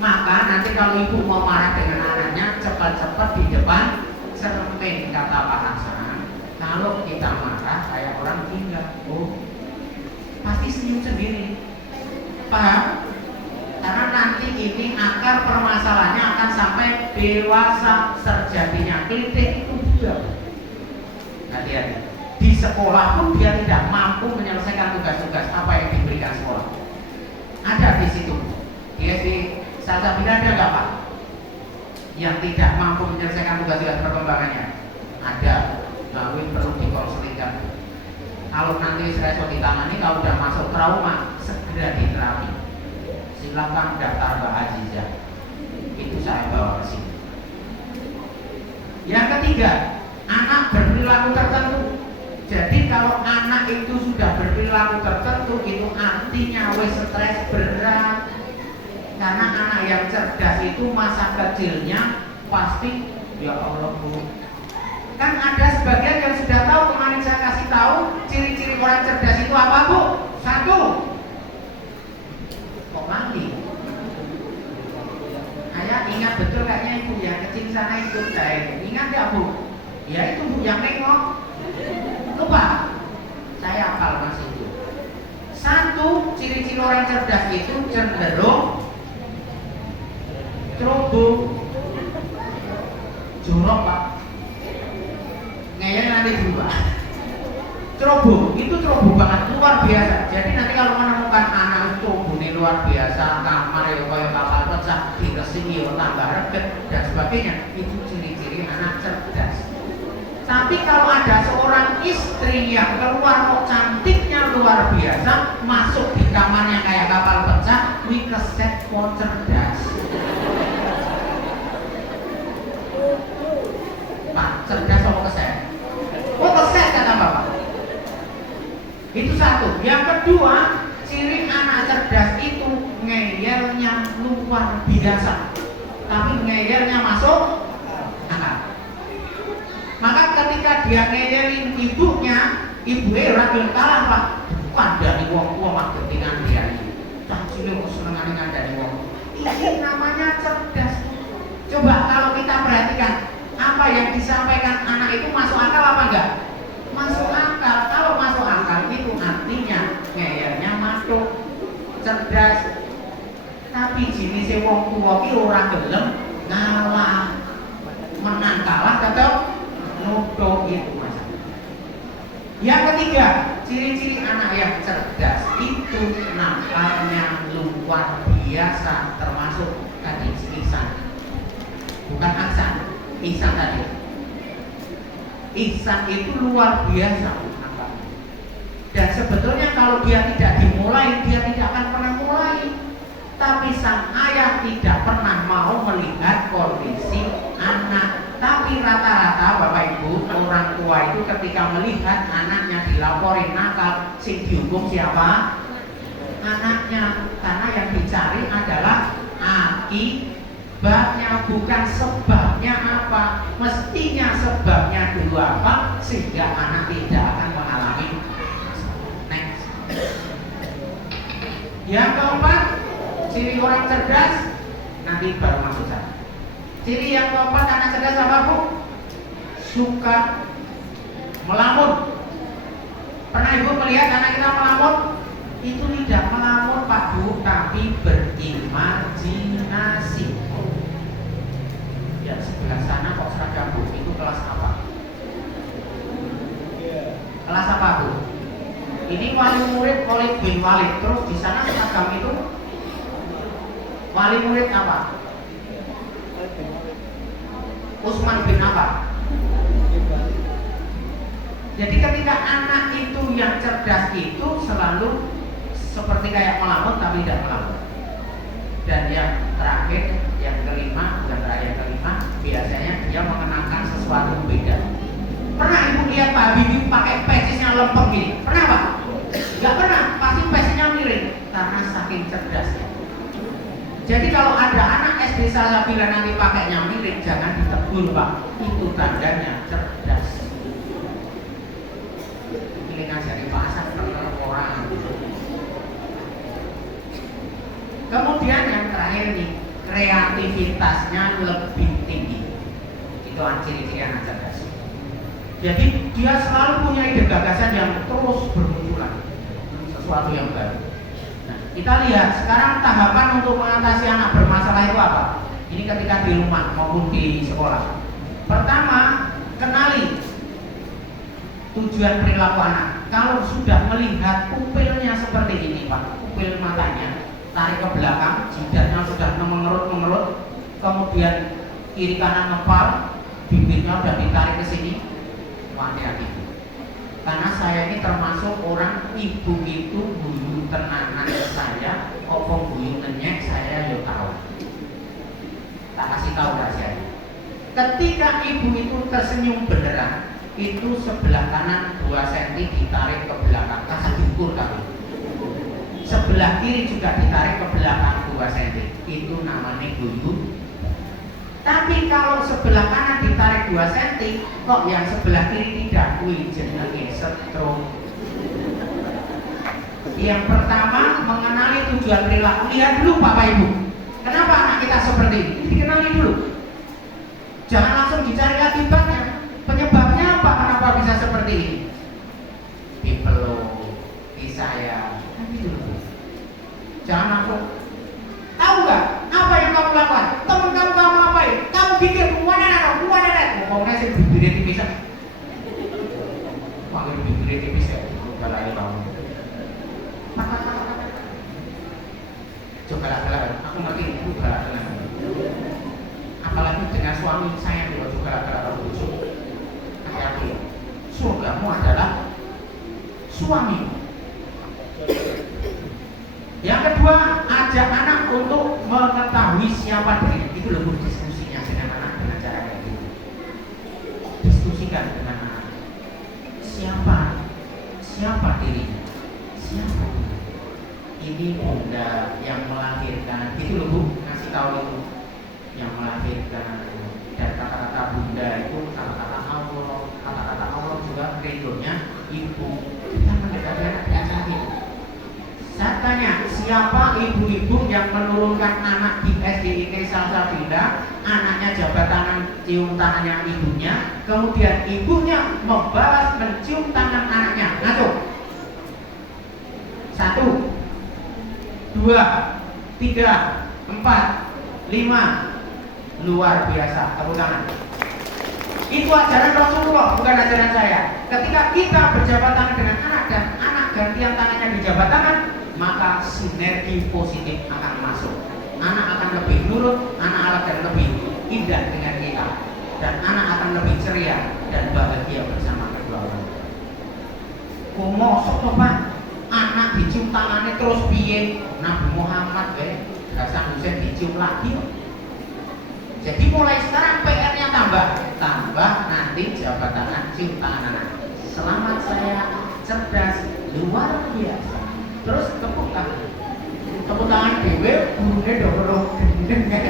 Maka nanti kalau ibu mau marah dengan anaknya, cepat-cepat di depan cermin, kata Pak Hasan. Kalau kita marah kayak orang gila, oh pasti senyum sendiri. Paham? Karena nanti ini akar permasalahannya akan sampai dewasa terjadinya kritik itu juga. Hati-hati. Di sekolah pun dia tidak mampu menyelesaikan tugas-tugas apa yang diberikan sekolah. Ada di situ. Dia di Salsabila ada nggak Pak? Yang tidak mampu menyelesaikan tugas-tugas perkembangannya? Ada. Nah, ini perlu dikonsultasikan. Kalau nanti saya ditangani, kalau sudah masuk trauma, segera diterapi. Silakan daftar Mbak Azizah. Itu saya bawa ke sini. Yang ketiga, anak berperilaku tertentu. Jadi kalau anak itu sudah berperilaku tertentu, itu artinya wes stres berat. Karena anak yang cerdas itu masa kecilnya pasti, ya Allah Bu. Kan ada sebagian yang sudah tahu, kemarin saya kasih tahu ciri-ciri orang cerdas itu apa Bu? 1. Kok mandi? Ayah ingat betul kayaknya ibu yang kecil sana ikut saya. Ingat ya Bu? Ya itu Bu yang nengok. Lupa? Saya hafal masih itu. 1, ciri-ciri orang cerdas itu cenderung ceroboh, jorok Pak. Ngeyel nanti berubah. Ceroboh, itu ceroboh banget, luar biasa. Jadi nanti kalau menemukan anak ceroboh ini luar biasa, kamar ya kayak kapal pecah, dikesini ya tambah reget dan sebagainya, itu ciri-ciri anak cerdas. Tapi kalau ada seorang istri yang keluar kok cantiknya luar biasa, masuk di kamarnya kayak kapal pecah, wih keset kok cerdas. Pak, cerdas apa keset? Oh keset kata Bapak. Itu 1. Yang kedua, ciri anak cerdas itu ngeyelnya luar biasa. Tapi ngeyelnya masuk akal. Maka ketika dia ngeyelin ibunya, ibunya ora gelem kalah Pak. Kandhani wong tuwa mak gentingan dia iki. Cacile kok senengane ngandani wong. Ini namanya cerdas. Coba kalau kita perhatikan apa yang disampaikan anak itu masuk akal apa enggak? Masuk akal. Kalau masuk akal itu artinya ngeyelnya masuk, cerdas. Tapi jenisnya wong tuwa ki ora gelem ngalah. Menang kalah tetap nuduh itu Mas. Yang ketiga, ciri-ciri anak yang cerdas itu nakalnya luar biasa, termasuk tadi Ihsan. Bukan Aksan, Ihsan tadi. Ihsan itu luar biasa nakalnya. Dan sebetulnya kalau dia tidak dimulai, dia tidak akan pernah mulai. Tapi sang ayah tidak pernah mau melihat kondisi anak. Tapi rata-rata Bapak Ibu, orang tua itu ketika melihat anaknya dilaporin nakal, sing dihukum siapa? Anaknya. Karena yang dicari adalah akibatnya, bukan sebabnya apa? Mestinya sebabnya dulu apa sehingga anak tidak akan mengalami next. Yang keempat, ciri orang cerdas nanti baru masuk sana. Ciri yang keempat anak cerdas apa Bu? Suka melamun. Pernah Ibu melihat anak kita melamun? Itu tidak melamun Pak Bu, tapi berimajinasi. Ya sebelah sana kok seragam Bu, itu kelas apa? Kelas apa Bu? Ini wali murid Khalid bin Walid. Terus di sana seragam itu wali murid apa? Utsman bin apa? Jadi ketika anak itu yang cerdas itu selalu seperti kayak melamun tapi tidak melamun. Dan yang terakhir, yang kelima, biasanya dia mengenakan sesuatu beda. Pernah Ibu lihat Pak Habibie pakai pesisnya lempeng gini? Pernah Pak? Gak pernah, pasti pesisnya miring karena saking cerdasnya. Jadi kalau ada anak SD Salsabila nanti pakainya miring, jangan ditegur Pak. Itu tandanya cerdas. Ini ngajari bahasa orang. Kemudian yang terakhir nih, kreativitasnya lebih tinggi. Itu ciri-ciri anak cerdas. Jadi dia selalu punya ide gagasan yang terus bermunculan, sesuatu yang baru. Nah, kita lihat sekarang tahapan untuk mengatasi anak bermasalah itu apa? Ini ketika di rumah maupun di sekolah. Pertama, kenali tujuan perilaku anak. Kalau sudah melihat pupilnya seperti ini Pak, pupil matanya tarik ke belakang, jidatnya sudah mengerut, kemudian kiri kanan ngepal, bibirnya sudah ditarik ke sini. Hati-hati. Karena saya ini termasuk orang ibu itu guyu tenanan saya, opo guyu nenyek saya yo tahu. Tak kasih tahu rahasianya. Ketika ibu itu tersenyum beneran, itu sebelah kanan 2 cm ditarik ke belakang, kasih diukur kali. Sebelah kiri juga ditarik ke belakang 2 cm. Itu namanya guyu. Tapi kalau sebelah kanan ditarik 2 cm, kok yang sebelah kiri tidak? Kuwi jenenge stroke. Yang pertama, mengenali tujuan perilaku. Lihat dulu Bapak Ibu, kenapa anak kita seperti ini? Dikenali dulu. Jangan langsung dicari akibatnya. Penyebabnya apa? Kenapa bisa seperti ini? Dipeluk, disayang, gitu. Jangan langsung. Tahu nggak apa yang kamu lakukan? Temen kamu apain? Kamu pikir bukan anak, ngomongnya sih bibirnya tipis. Panggil bibirnya tipis ya, kalau ini kamu. Coba galak, aku ngerti itu galak. Apalagi dengan suami saya juga galak lucu. Hati-hati, surgamu adalah suami. Yang kedua, ajak anak untuk mengetahui siapa dirinya. Itu lebih diskusinya dengan anak dengan cara kayak gitu. Diskusikan dengan anak. Siapa dirinya? Siapa? Ini bunda yang melahirkan. Itu loh Bu, ngasih tahu itu yang melahirkan. Dan kata-kata bunda itu kata-kata Allah juga kredonya ibu. Kita mendekati anak biasa gitu. Saya tanya, siapa ibu-ibu yang menurunkan anak di SDIK Salsabila, anaknya jabat tangan, cium tangannya ibunya, kemudian ibunya membalas mencium tangan anaknya. Ngaco. 1, 2, 3, 4, 5. Luar biasa, tepuk tangan. Itu ajaran Rasulullah, bukan ajaran saya. Ketika kita berjabat tangan dengan anak dan anak gantian tangannya di jabat tangan, maka sinergi positif akan masuk. Anak akan lebih nurut, anak akan lebih indah dengan kita, dan anak akan lebih ceria dan bahagia bersama kedua orang. Mosok to Pak, anak dicium tangannya terus piye? Nabi Muhammad Hasan Hussein dicium lagi. Jadi mulai sekarang PR-nya tambah nanti jabat tangan, cium tangan anak. Selamat saya cerdas, luar biasa. Terus tepuk tangan dewe, gurunya dokter gendeng.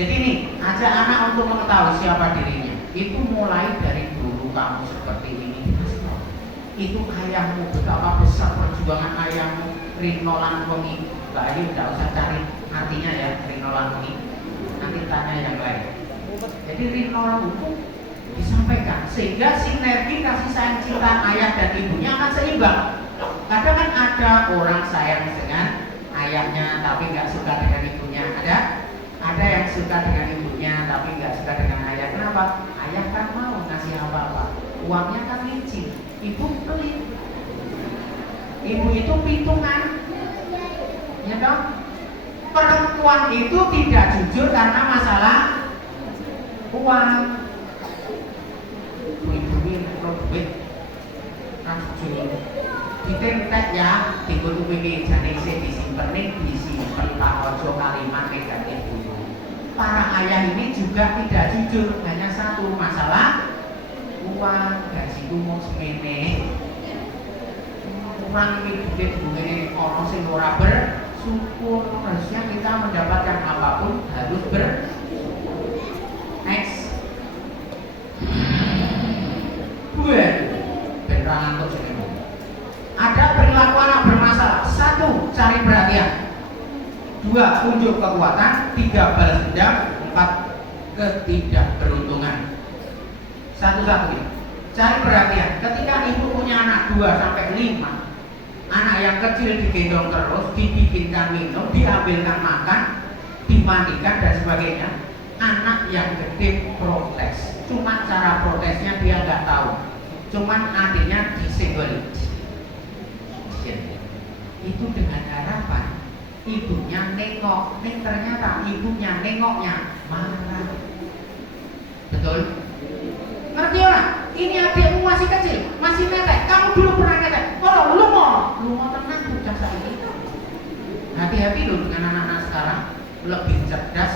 Jadi ini ajak anak untuk mengetahui siapa dirinya. Itu mulai dari dulu kamu seperti ini. Itu ayahmu, betapa besar perjuangan ayahmu. Rino Langwengi, Mbak Ayu tidak usah cari artinya ya Rino Langwengi. Nanti tanya yang lain. Jadi Rino Langwengi disampaikan sehingga sinergi kasih sayang cinta ayah dan ibunya akan seimbang. Kadang kan ada orang sayang dengan ayahnya tapi nggak suka dengan ibunya. Ada yang suka dengan ibunya tapi nggak suka dengan ayah. Kenapa? Ayah kan mau ngasih apa-apa, uangnya kan licin, ibu pelit. Ibu itu pitungan, ya dong. Perempuan itu tidak jujur karena masalah uang. Ibu ini perlu duit, kan jujur. Ditentek ya, dikutupi mejane isih disimpenin, disimpen tak ojo kalimat negatif dulu. Para ayah ini juga tidak jujur, hanya satu masalah uang, gajiku mau semene. Kurang ini duit begini orang sing ora bersyukur. Harusnya kita mendapatkan apapun harus next. Beneran untuk sini. Ada perilaku anak bermasalah. 1. Cari perhatian. 2. Unjuk kekuatan. 3. Balas dendam. 4. Ketidakberuntungan. Satu-satu ini. Cari perhatian. Ketika ibu punya anak 2 sampai 5, anak yang kecil digendong terus, dibikinkan minum, diambilkan makan, dimandikan dan sebagainya. Anak yang gede protes. Cuma cara protesnya dia nggak tahu. Cuman adiknya disenggol. Itu dengan harapan ibunya nengok, ternyata ibunya nengoknya marah. Betul? Ngerti orang? Ini adikmu masih kecil, masih netek. Kamu dulu pernah netek. Kalau lu mau tenang bocah ini. Hati-hati loh dengan anak-anak sekarang, lebih cerdas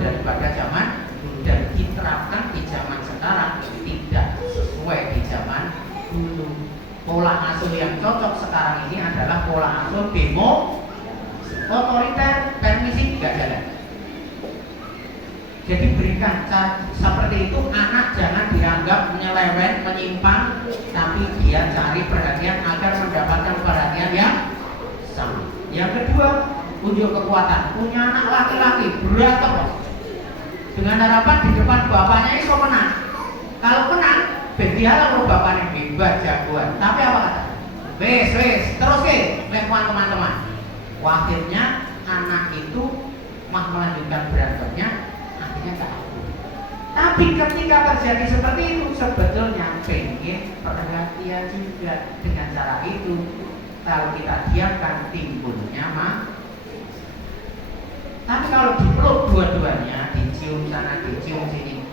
daripada zaman dan diterapkan di zaman sekarang, tidak sesuai di zaman dulu. Pola asuh yang cocok sekarang ini adalah pola asuh demo, otoriter, permisif, nggak jalan. Jadi berikan seperti itu, anak jangan dianggap menyeleweng, menyimpang, tapi dia cari perhatian agar mendapatkan perhatian yang sama. Yang kedua, unjuk kekuatan. Punya anak laki-laki berantem dengan harapan di depan bapaknya itu menang. Kalau menang, dia lalu bapaknya bebas jagoan. Tapi apa kata? Wes, terus lekuan teman-teman. Akhirnya anak itu mah melanjutkan berantemnya. Tapi ketika terjadi seperti itu, sebetulnya pengen perhatian juga. Dengan cara itu, kalau kita diamkan timbulnya mah. Tapi kalau dipeluk dua-duanya, dicium sana, dicium sini,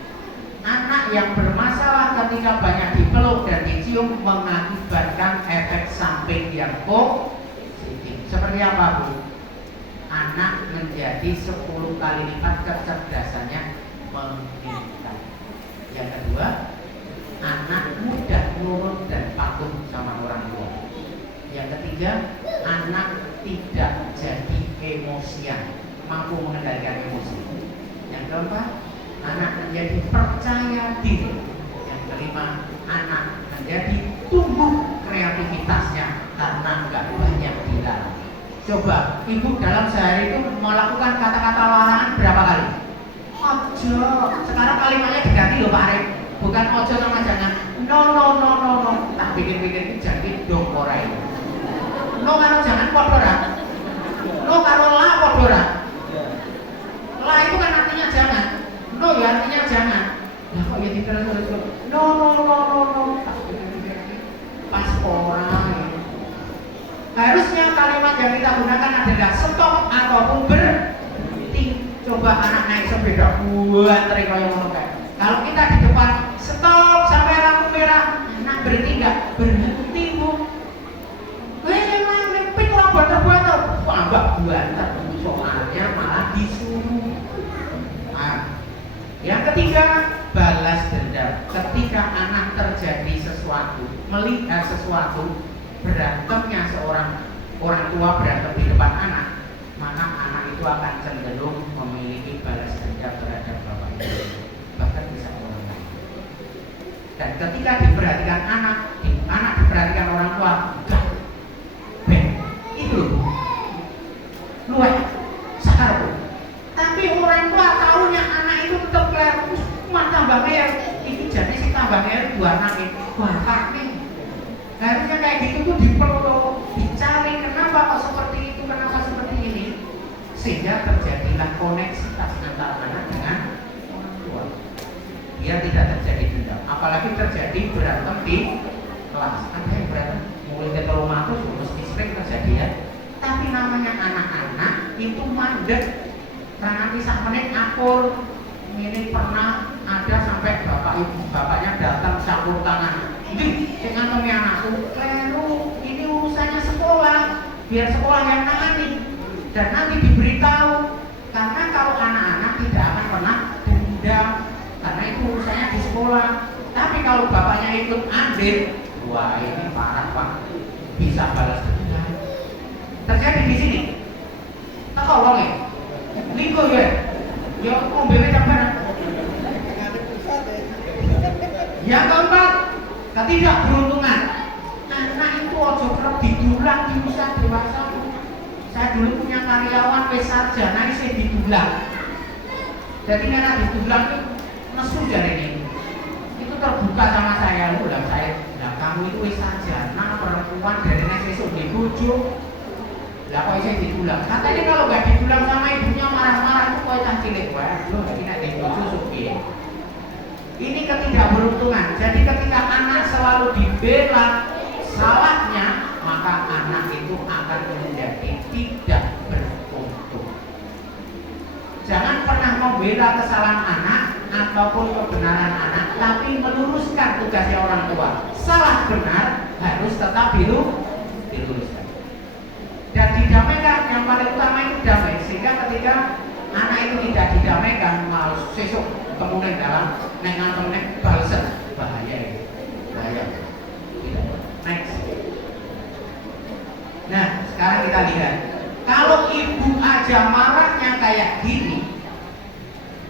anak yang bermasalah ketika banyak dipeluk dan dicium mengakibatkan efek samping yang positif. Seperti apa, Bu? Anak menjadi 10 kali lipat kecerdasannya meningkat. Yang kedua, anak mudah nurut dan patuh sama orang tua. Yang ketiga, anak tidak jadi emosian, mampu mengendalikan emosi. Yang keempat, anak menjadi percaya diri. Yang kelima, anak menjadi tumbuh kreativitasnya karena nggak banyak dilarang. Coba, ibu dalam sehari itu melakukan kata-kata larangan berapa kali? Ojo. Sekarang kalimatnya diganti loh Pak Arif. Bukan ojo sama jangan. No. Tak pikir-pikir itu jadi dong korai. No karo jangan podora. No karo la podora. La itu kan artinya jangan. No ya artinya jangan. Nah kok ya diterus. No. Tak pikir-pikir pas orang. Harusnya kalimat yang kita gunakan adalah stop ataupun berhenti. Coba anak naik sepeda buat terima yang mau kayak. Kalau kita di depan stop sampai lampu merah, anak berhenti nggak? Berhenti Bu. Pit orang banter-banter, tambah banter. Soalnya malah disuruh. Yang ketiga, balas dendam. Ketika anak terjadi sesuatu, melihat sesuatu, berantemnya seorang orang tua berantem di depan anak, maka anak itu akan cenderung memiliki balas dendam terhadap Dan ketika diperhatikan anak diperhatikan orang tua, enggak, itu luwih sakar. Tapi orang tua tahunya anak itu tetap keliru, tambah mer, itu jadi si tambah mer dua anaknya, wah nih. Harusnya kayak gitu tuh diperlu dicari kenapa kok seperti itu, kenapa seperti ini, sehingga terjadilah koneksitas antara anak dengan orang tua. Dia tidak terjadi dendam, apalagi terjadi berantem di kelas. Ada yang berantem mulai ke rumah tuh mesti sering terjadi ya. Tapi namanya anak-anak itu mandek. Karena kisah menit akur ini pernah ada sampai bapaknya datang campur tangan. Jadi dengan ngomongin anakku, keliru, ini urusannya sekolah, biar sekolah yang nangani dan nanti diberitahu. Karena kalau anak-anak tidak akan pernah dendam, karena itu urusannya di sekolah. Tapi kalau bapaknya ikut andil, wah ini parah pak, bisa balas dendam. Terjadi di sini. Tolong ya. Lingko ya mau bebek apa? Yang keempat, ketidakberuntungan. Anak itu ojo kerap didulang di usaha dewasa. Saya dulu punya karyawan wis sarjana isih didulang. Jadi karena didulang itu nesu jare ini. Itu terbuka sama saya, kamu itu wis sarjana perempuan dari sesuk di bojo. Lah kok isih didulang? Katanya kalau nggak didulang sama ibunya marah-marah itu kok cah cilik. Waduh, ini nek dibojo supiye. Ini ketidakberuntungan. Jadi ketika anak selalu dibela salahnya, maka anak itu akan menjadi tidak beruntung. Jangan pernah membela kesalahan anak ataupun kebenaran anak, tapi meluruskan tugasnya orang tua. Salah benar harus tetap diluruskan. Dan didamaikan, yang paling utama itu damai, sehingga ketika anak itu tidak didamaikan, malah sesuk kemudian dalam nengan balset, bahaya. Next. Nah, sekarang kita lihat, kalau ibu aja marahnya kayak gini,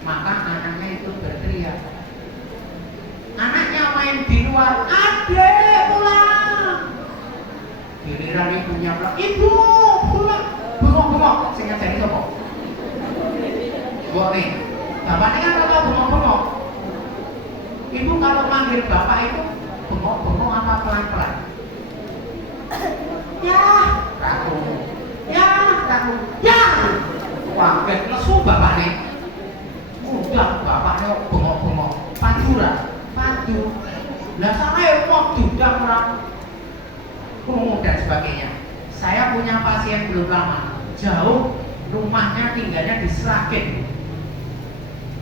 maka anaknya itu berteriak. Anaknya main di luar, adek pulang. Giliran ibunya bilang, ibu pulang, bengok-bengok, sehingga jadi sopok. Buat nih, bapaknya kan kalau bengok-bengok. Ibu kalau manggil bapak itu bengok-bengok apa pelan-pelan? Ya, ragu. Wah, lesu bapaknya. Udah bapaknya bengok-bengok, padu. Lah saya mau dudang ragu. Dan sebagainya. Saya punya pasien belum lama, jauh rumahnya tinggalnya di Sragen,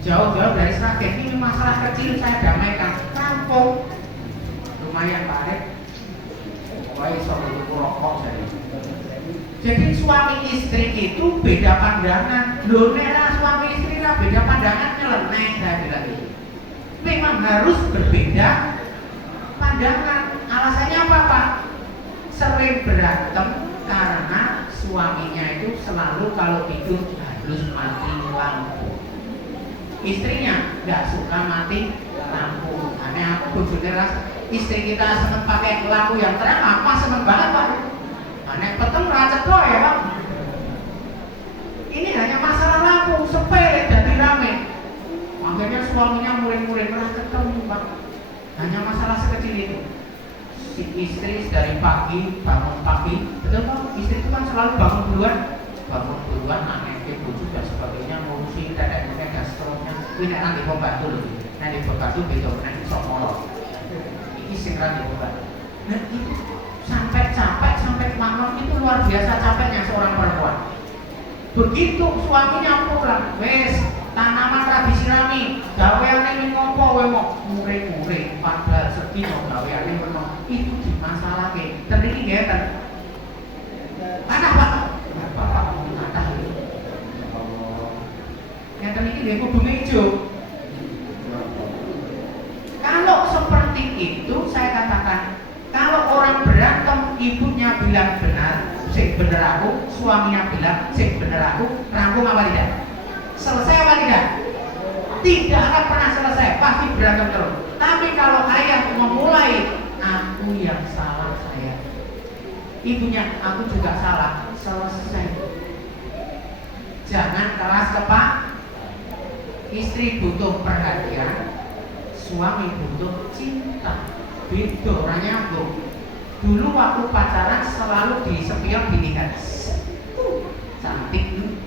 jauh dari Sragen. Ini masalah kecil saya damaikan, kampung lumayan Pak. Wah iso rokok jadi suami istri itu beda pandangan. Loh nek suami istri lah beda pandangan nyeleneh, saya bilang gitu. Memang harus berbeda pandangan. Alasannya apa Pak? Sering berantem karena suaminya itu selalu kalau tidur harus mati lampu. Istrinya nggak suka mati lampu. Aneh aku bujurnya istri kita seneng pakai lampu yang terang, apa seneng banget Pak. Aneh peteng racet loh ya Pak. Ini hanya masalah lampu sepele jadi rame. Akhirnya suaminya murid-murid merasa ketemu Pak. Hanya masalah sekecil itu. Si istri dari pagi bangun pagi, betul Pak, istri itu kan selalu bangun duluan, aneh bojo dan sebagainya, ngurusi tetek-tetek gastronya. Kuwi nek nanti pembantu lho, nanti pembantu beda nek iso molo. Iki sing ra pembantu. Nah itu sampai capek, sampai malam itu luar biasa capeknya seorang perempuan. Begitu suaminya pulang, wes tanaman ra disirami, gaweane ngopo wae mok mure-mure padahal sedina gaweane meno itu dimasalahke. Ten iki ngeten. Anak Bapak kata ngeten iki nggih kudu mejo. Kalau seperti itu saya katakan, kalau orang berantem ibunya bilang benar, sing bener aku, suaminya bilang sing bener aku, rangkum apa tidak? Selesai apa tidak? tidak akan pernah selesai, pasti berantem terus. Tapi kalau ayah memulai, aku yang salah saya, ibunya aku juga salah, selesai. Jangan keras kepala. Istri butuh perhatian, suami butuh cinta. Beda, orang nyambung. Dulu waktu pacaran selalu di sepion dilihat, cantik nih,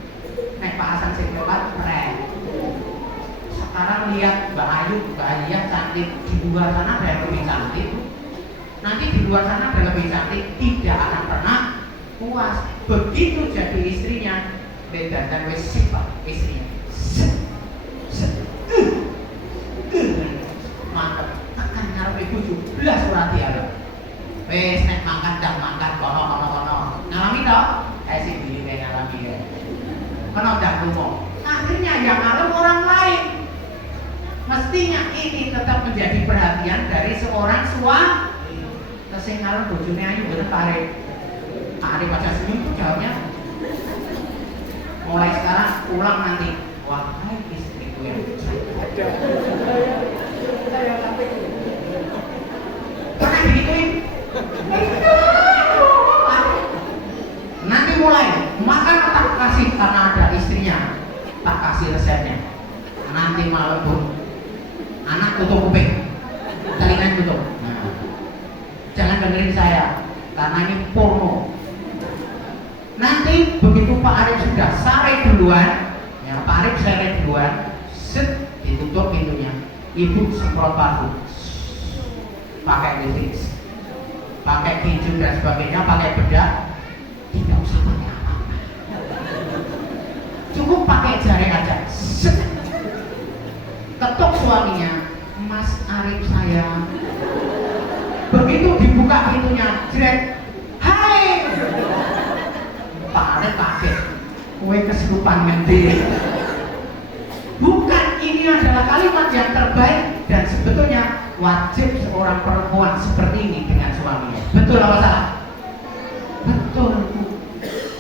naik Pak Hasan sing lewat keren. Sekarang lihat Mbak Ayu, Mbak Alia cantik, di luar sana ada yang lebih cantik. Nanti di luar sana ada lebih cantik, tidak akan pernah puas. Begitu jadi istrinya, beda dan wes sifat istrinya. Mantap, tekan ngarep ibu jublah surat dialog. Wes nek makan dan makan kono. Ngalami toh? Si diri ngalami ya. Kono dak lumo. Akhirnya yang ngalem orang lain. Mestinya ini tetap menjadi perhatian dari seorang suami. Terus yang ngalem bojone ayu bener tarik. Ada baca senyum tuh jawabnya. Mulai sekarang pulang nanti. Wahai istriku yang pernah digituin? Nanti mulai makan tak kasih karena ada istrinya, tak kasih resepnya. Nanti malam pun anak tutup kuping, telinga tutup. Nah, jangan dengerin saya karena ini porno. Nanti begitu Pak Arif sudah sare duluan, ya Pak Arif sare duluan, set ditutup pintunya. Ibu semprot parfum, pakai lipstick, pakai tisu dan sebagainya, pakai bedak, tidak usah pakai apa-apa, cukup pakai jari aja. Ketuk suaminya, Mas Arif sayang. Begitu dibuka pintunya, jret, hai. Pak Arif kaget, kue kesurupan ngendi. Bukan, ini adalah kalimat yang terbaik dan sebetulnya wajib seorang perempuan seperti ini dengan suaminya. Betul apa salah? Betul.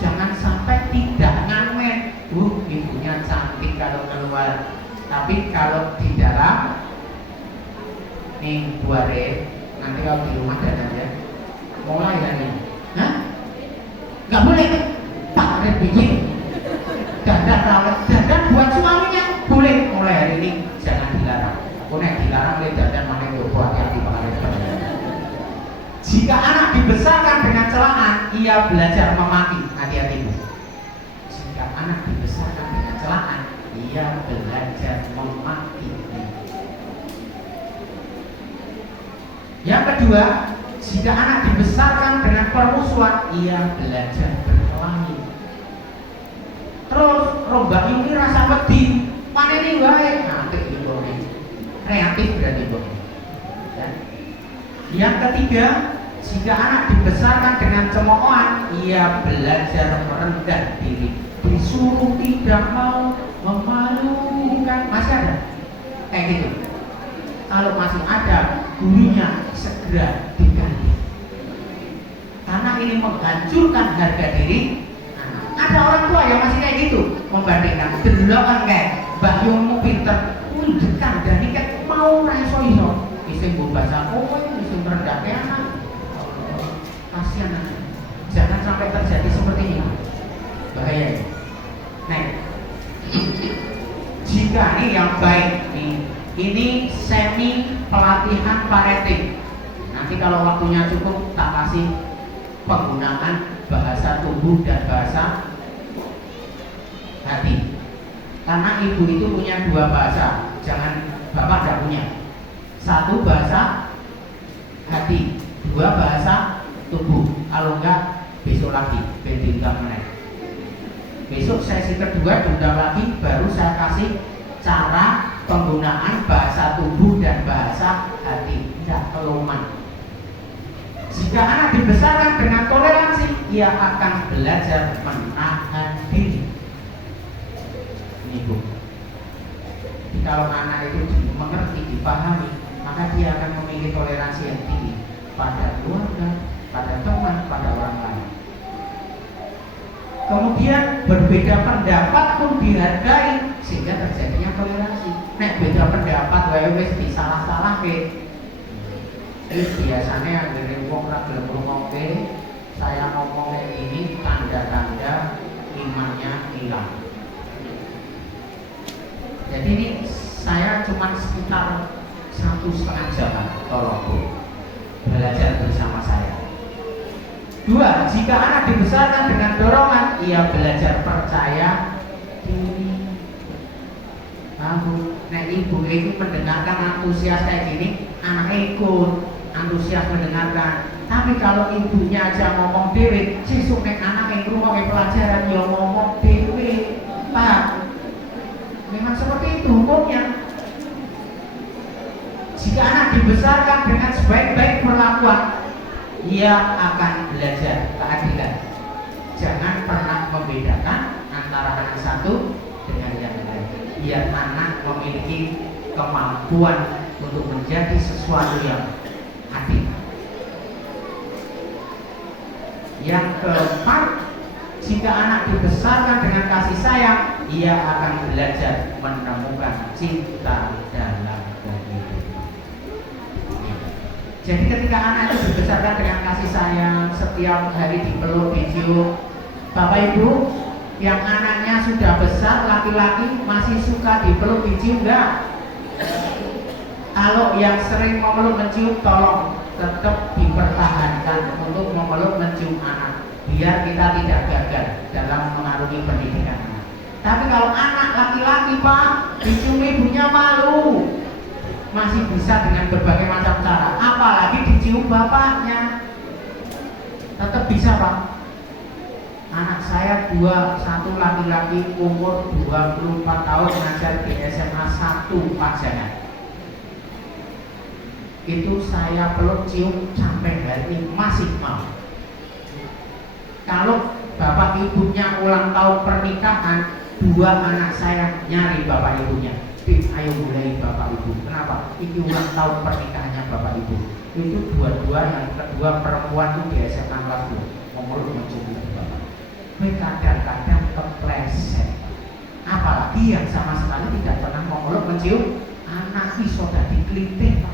Jangan sampai tidak ngamen. Ibunya cantik kalau keluar, tapi kalau di dalam nih buare, nanti kalau di rumah dan aja mulai lagi. Hah? Gak boleh. Pak Arif bikin dandan buat suaminya boleh, mulai hari ini jangan dilarang. Boleh dilarang oleh dandan mana yang buat yang dipakai. Jika anak dibesarkan dengan celaan, ia belajar memaki. Hati-hati bu. Jika anak dibesarkan dengan celaan, ia belajar memaki. Yang kedua, jika anak dibesarkan dengan permusuhan, ia belajar berkelahi. Terus rombak ini rasa wedi, mana ini wae, nanti ibu kreatif berarti ibu. Yang ketiga, jika anak dibesarkan dengan cemoohan, ia belajar merendah diri. Disuruh tidak mau, memalukan, masih ada kayak gitu. Kalau masih ada, gurunya segera diganti. Karena ini menghancurkan harga diri. Ada orang tua yang masih kayak gitu, membandingkan delokan kayak Mbak Yomu pinter, dekan dan ikat mau raiso iso, bisa bahasa kowe, bisa merendahkan anak. Kasihan anak. Jangan sampai terjadi seperti ini, bahaya. Nah, jika ini yang baik nih, ini semi pelatihan parenting. Nanti kalau waktunya cukup tak kasih penggunaan bahasa tubuh dan bahasa hati. Karena ibu itu punya dua bahasa, jangan bapak tidak punya. Satu bahasa hati, dua bahasa tubuh. Kalau enggak besok lagi, bentang menaik. Besok sesi kedua diundang lagi, baru saya kasih cara penggunaan bahasa tubuh dan bahasa hati. Tidak keluman. Jika anak dibesarkan dengan toleransi, ia akan belajar menahan diri. Ini bu. Kalau anak itu mengerti, dipahami, maka dia akan memiliki toleransi yang tinggi pada keluarga, pada teman, pada orang lain. Kemudian berbeda pendapat pun dihargai sehingga terjadinya toleransi. nek beda pendapat wae wis disalah-salahke. Iki biasanya anggere wong ra gelem ngrungokne saya ngomong kayak gini, tanda-tanda imannya hilang. Jadi ini saya cuma sekitar 1,5 jam, tolong Bu, belajar bersama saya. 2, jika anak dibesarkan dengan dorongan, ia belajar percaya diri. Tahu, nek ibu itu mendengarkan antusias kayak gini, anaknya ikut antusias mendengarkan. Tapi kalau ibunya aja ngomong dewe, sesuk nek anak yang ngomong pelajaran ya ngomong dewe, Pak. Memang seperti itu hukumnya. Jika anak dibesarkan dengan sebaik-baik perlakuan, ia akan belajar keadilan. Jangan pernah membedakan antara anak satu dengan yang lain. Biar anak memiliki kemampuan untuk menjadi sesuatu yang adil. Yang keempat, jika anak dibesarkan dengan kasih sayang, ia akan belajar menemukan cinta dalam kehidupan. Jadi ketika anak itu dibesarkan dengan kasih sayang, setiap hari dipeluk, dicium, Bapak Ibu yang anaknya sudah besar, laki-laki masih suka dipeluk, dicium enggak? Kalau yang sering memeluk mencium, tolong tetap dipertahankan untuk memeluk mencium anak, biar kita tidak gagal dalam mengarungi pendidikan anak. Tapi kalau anak laki-laki Pak, dicium ibunya malu, masih bisa dengan berbagai macam cara, apalagi dicium bapaknya, tetap bisa Pak. Anak saya 1 laki-laki umur 24 tahun mengajar di SMA 1 Pajangan. Itu saya peluk cium sampai hari ini masih mau. Kalau bapak ibunya ulang tahun pernikahan, 2 anak saya nyari bapak ibunya. Ayo mulai bapak ibu. Kenapa? Ini ulang tahun pernikahannya bapak ibu. Itu dua-dua, yang kedua perempuan itu di SMA kelas 2 memeluk mencium bapak. Kadang-kadang kepleset. Apalagi yang sama sekali tidak pernah memeluk mencium anak, iso dadi klitik.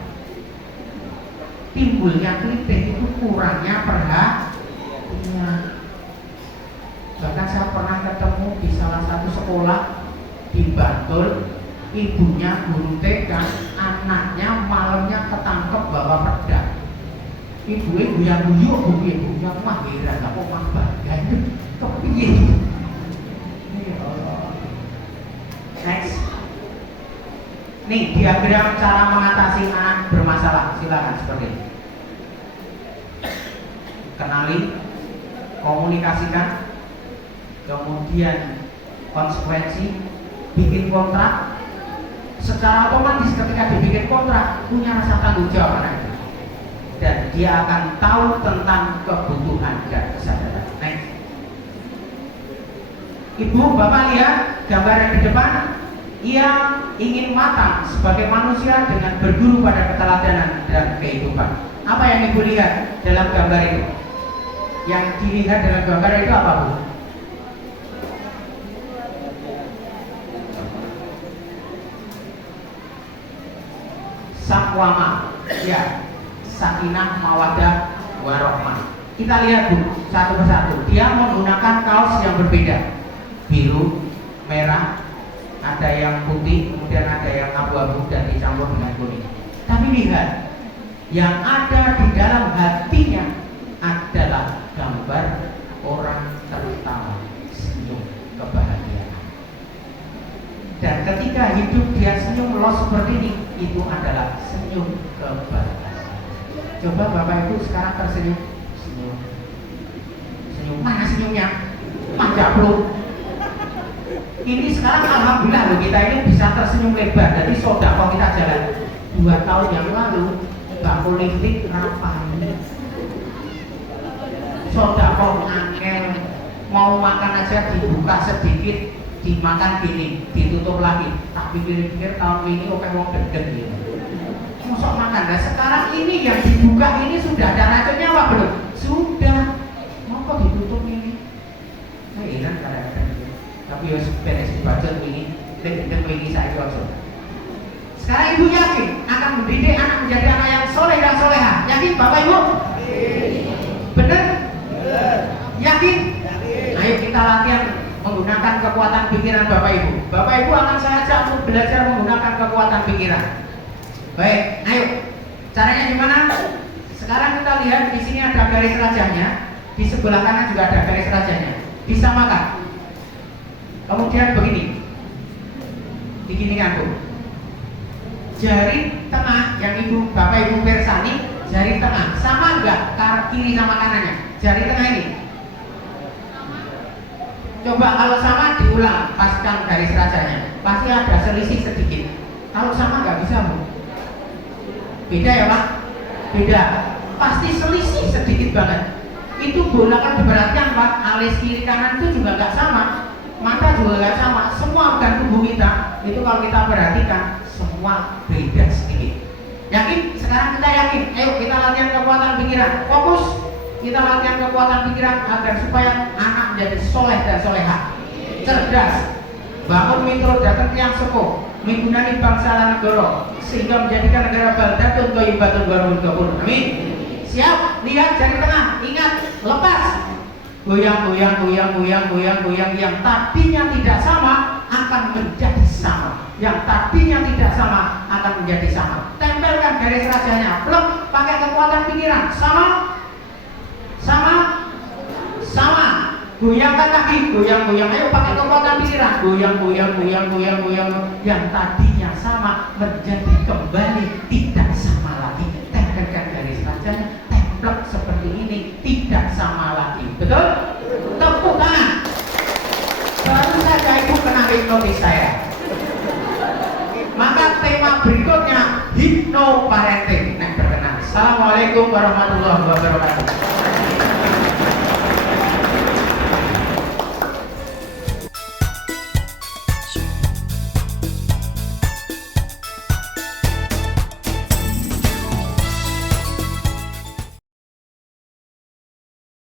Timbulnya klitik itu kurangnya perhatian. Bahkan saya pernah ketemu di salah satu sekolah di Bantul, ibunya guru TK, anaknya malamnya ketangkep bawa pedang. Ibu yang guyuk, ibunya mah heran, kok mah bangga itu kepiye. Ya Allah. Next. Nih diagram cara mengatasi anak bermasalah, silakan seperti ini. Kenali, komunikasikan, kemudian konsekuensi, bikin kontrak. Secara otomatis ketika dibikin kontrak punya rasa tanggung jawab anak itu, dan dia akan tahu tentang kebutuhan dan kesadaran. Next. Ibu, bapak lihat gambar yang di depan. Ia ingin matang sebagai manusia dengan berguru pada keteladanan dan kehidupan. Apa yang ibu lihat dalam gambar itu? Yang dilihat dalam gambar itu apa, Bu? Sakwama, ya, sakinah, mawadah, warohmah. Kita lihat Bu, satu persatu. Dia menggunakan kaos yang berbeda, biru, merah, ada yang putih, kemudian ada yang abu-abu dan dicampur dengan kuning. Tapi lihat, yang ada di dalam hatinya adalah gambar orang tertawa, senyum, kebahagiaan. Dan ketika hidup dia senyum los seperti ini, itu adalah senyum kebahagiaan. Coba Bapak Ibu sekarang tersenyum, senyum, senyum. Mana senyumnya? Majaplu. Ini sekarang alhamdulillah loh, kita ini bisa tersenyum lebar. Jadi sodako kita jalan 2 tahun yang lalu gak politik rapani, sodako angel, mau makan aja dibuka sedikit, dimakan gini, ditutup lagi. Tak pikir-pikir tahun ini oke wong gede gitu. Masuk makan. Nah sekarang ini yang dibuka ini sudah ada racunnya apa belum? Sudah. Mau kok ditutup ini? Nah enak kadang-kadang. Tapi ya beres budget ini, dan ini saya jual. Sekarang ibu yakin akan mendidik anak menjadi anak yang soleh dan soleha. Yakin Bapak Ibu? Benar? Yakin? Ayo kita latihan menggunakan kekuatan pikiran Bapak Ibu. Bapak Ibu akan saya ajak untuk belajar menggunakan kekuatan pikiran. Baik, ayo. Caranya gimana? Sekarang kita lihat di sini ada garis rajanya, di sebelah kanan juga ada garis rajanya. Disamakan. Kemudian begini. Diginikan, Bu. Jari tengah yang Bapak Ibu persani, jari tengah sama enggak kiri sama kanannya? Jari tengah ini. Coba kalau sama diulang, paskan garis rajanya. Pasti ada selisih sedikit. Kalau sama nggak bisa, Bu. Beda ya, Pak? Beda. Pasti selisih sedikit banget. Itu bola kan berarti Pak, alis kiri kanan itu juga nggak sama. Mata juga nggak sama. Semua organ tubuh kita itu kalau kita perhatikan semua beda sedikit. Yakin? Sekarang kita yakin. Ayo kita latihan kekuatan pikiran. Fokus. Kita latihan kekuatan pikiran agar supaya anak menjadi soleh dan soleha, cerdas, bangun mitro datang tiang sepuh, menggunani bangsa dan negara sehingga menjadikan negara baldatun thayyibatun warabun ghafur. Amin. Siap? Lihat jari tengah. Ingat, lepas. Goyang, goyang, goyang, goyang, goyang, goyang. Yang tadinya tidak sama akan menjadi sama. Yang tadinya tidak sama akan menjadi sama. Tempelkan garis rajanya. Plek, pakai kekuatan pikiran. Sama. Sama. Sama. Goyangkan lagi. Goyang, goyang. Ayo pakai kekuatan pikiran. Goyang, goyang, goyang, goyang, goyang. Yang tadinya sama menjadi kembali tidak sama lagi. Tempelkan garis rajanya. Templek seperti ini tidak sama lagi. Betul? Tepuk tangan. Baru saja Ibu kena hipnotis saya. Maka tema berikutnya hipnoparenting. Nah, berkenan. Assalamualaikum warahmatullahi wabarakatuh.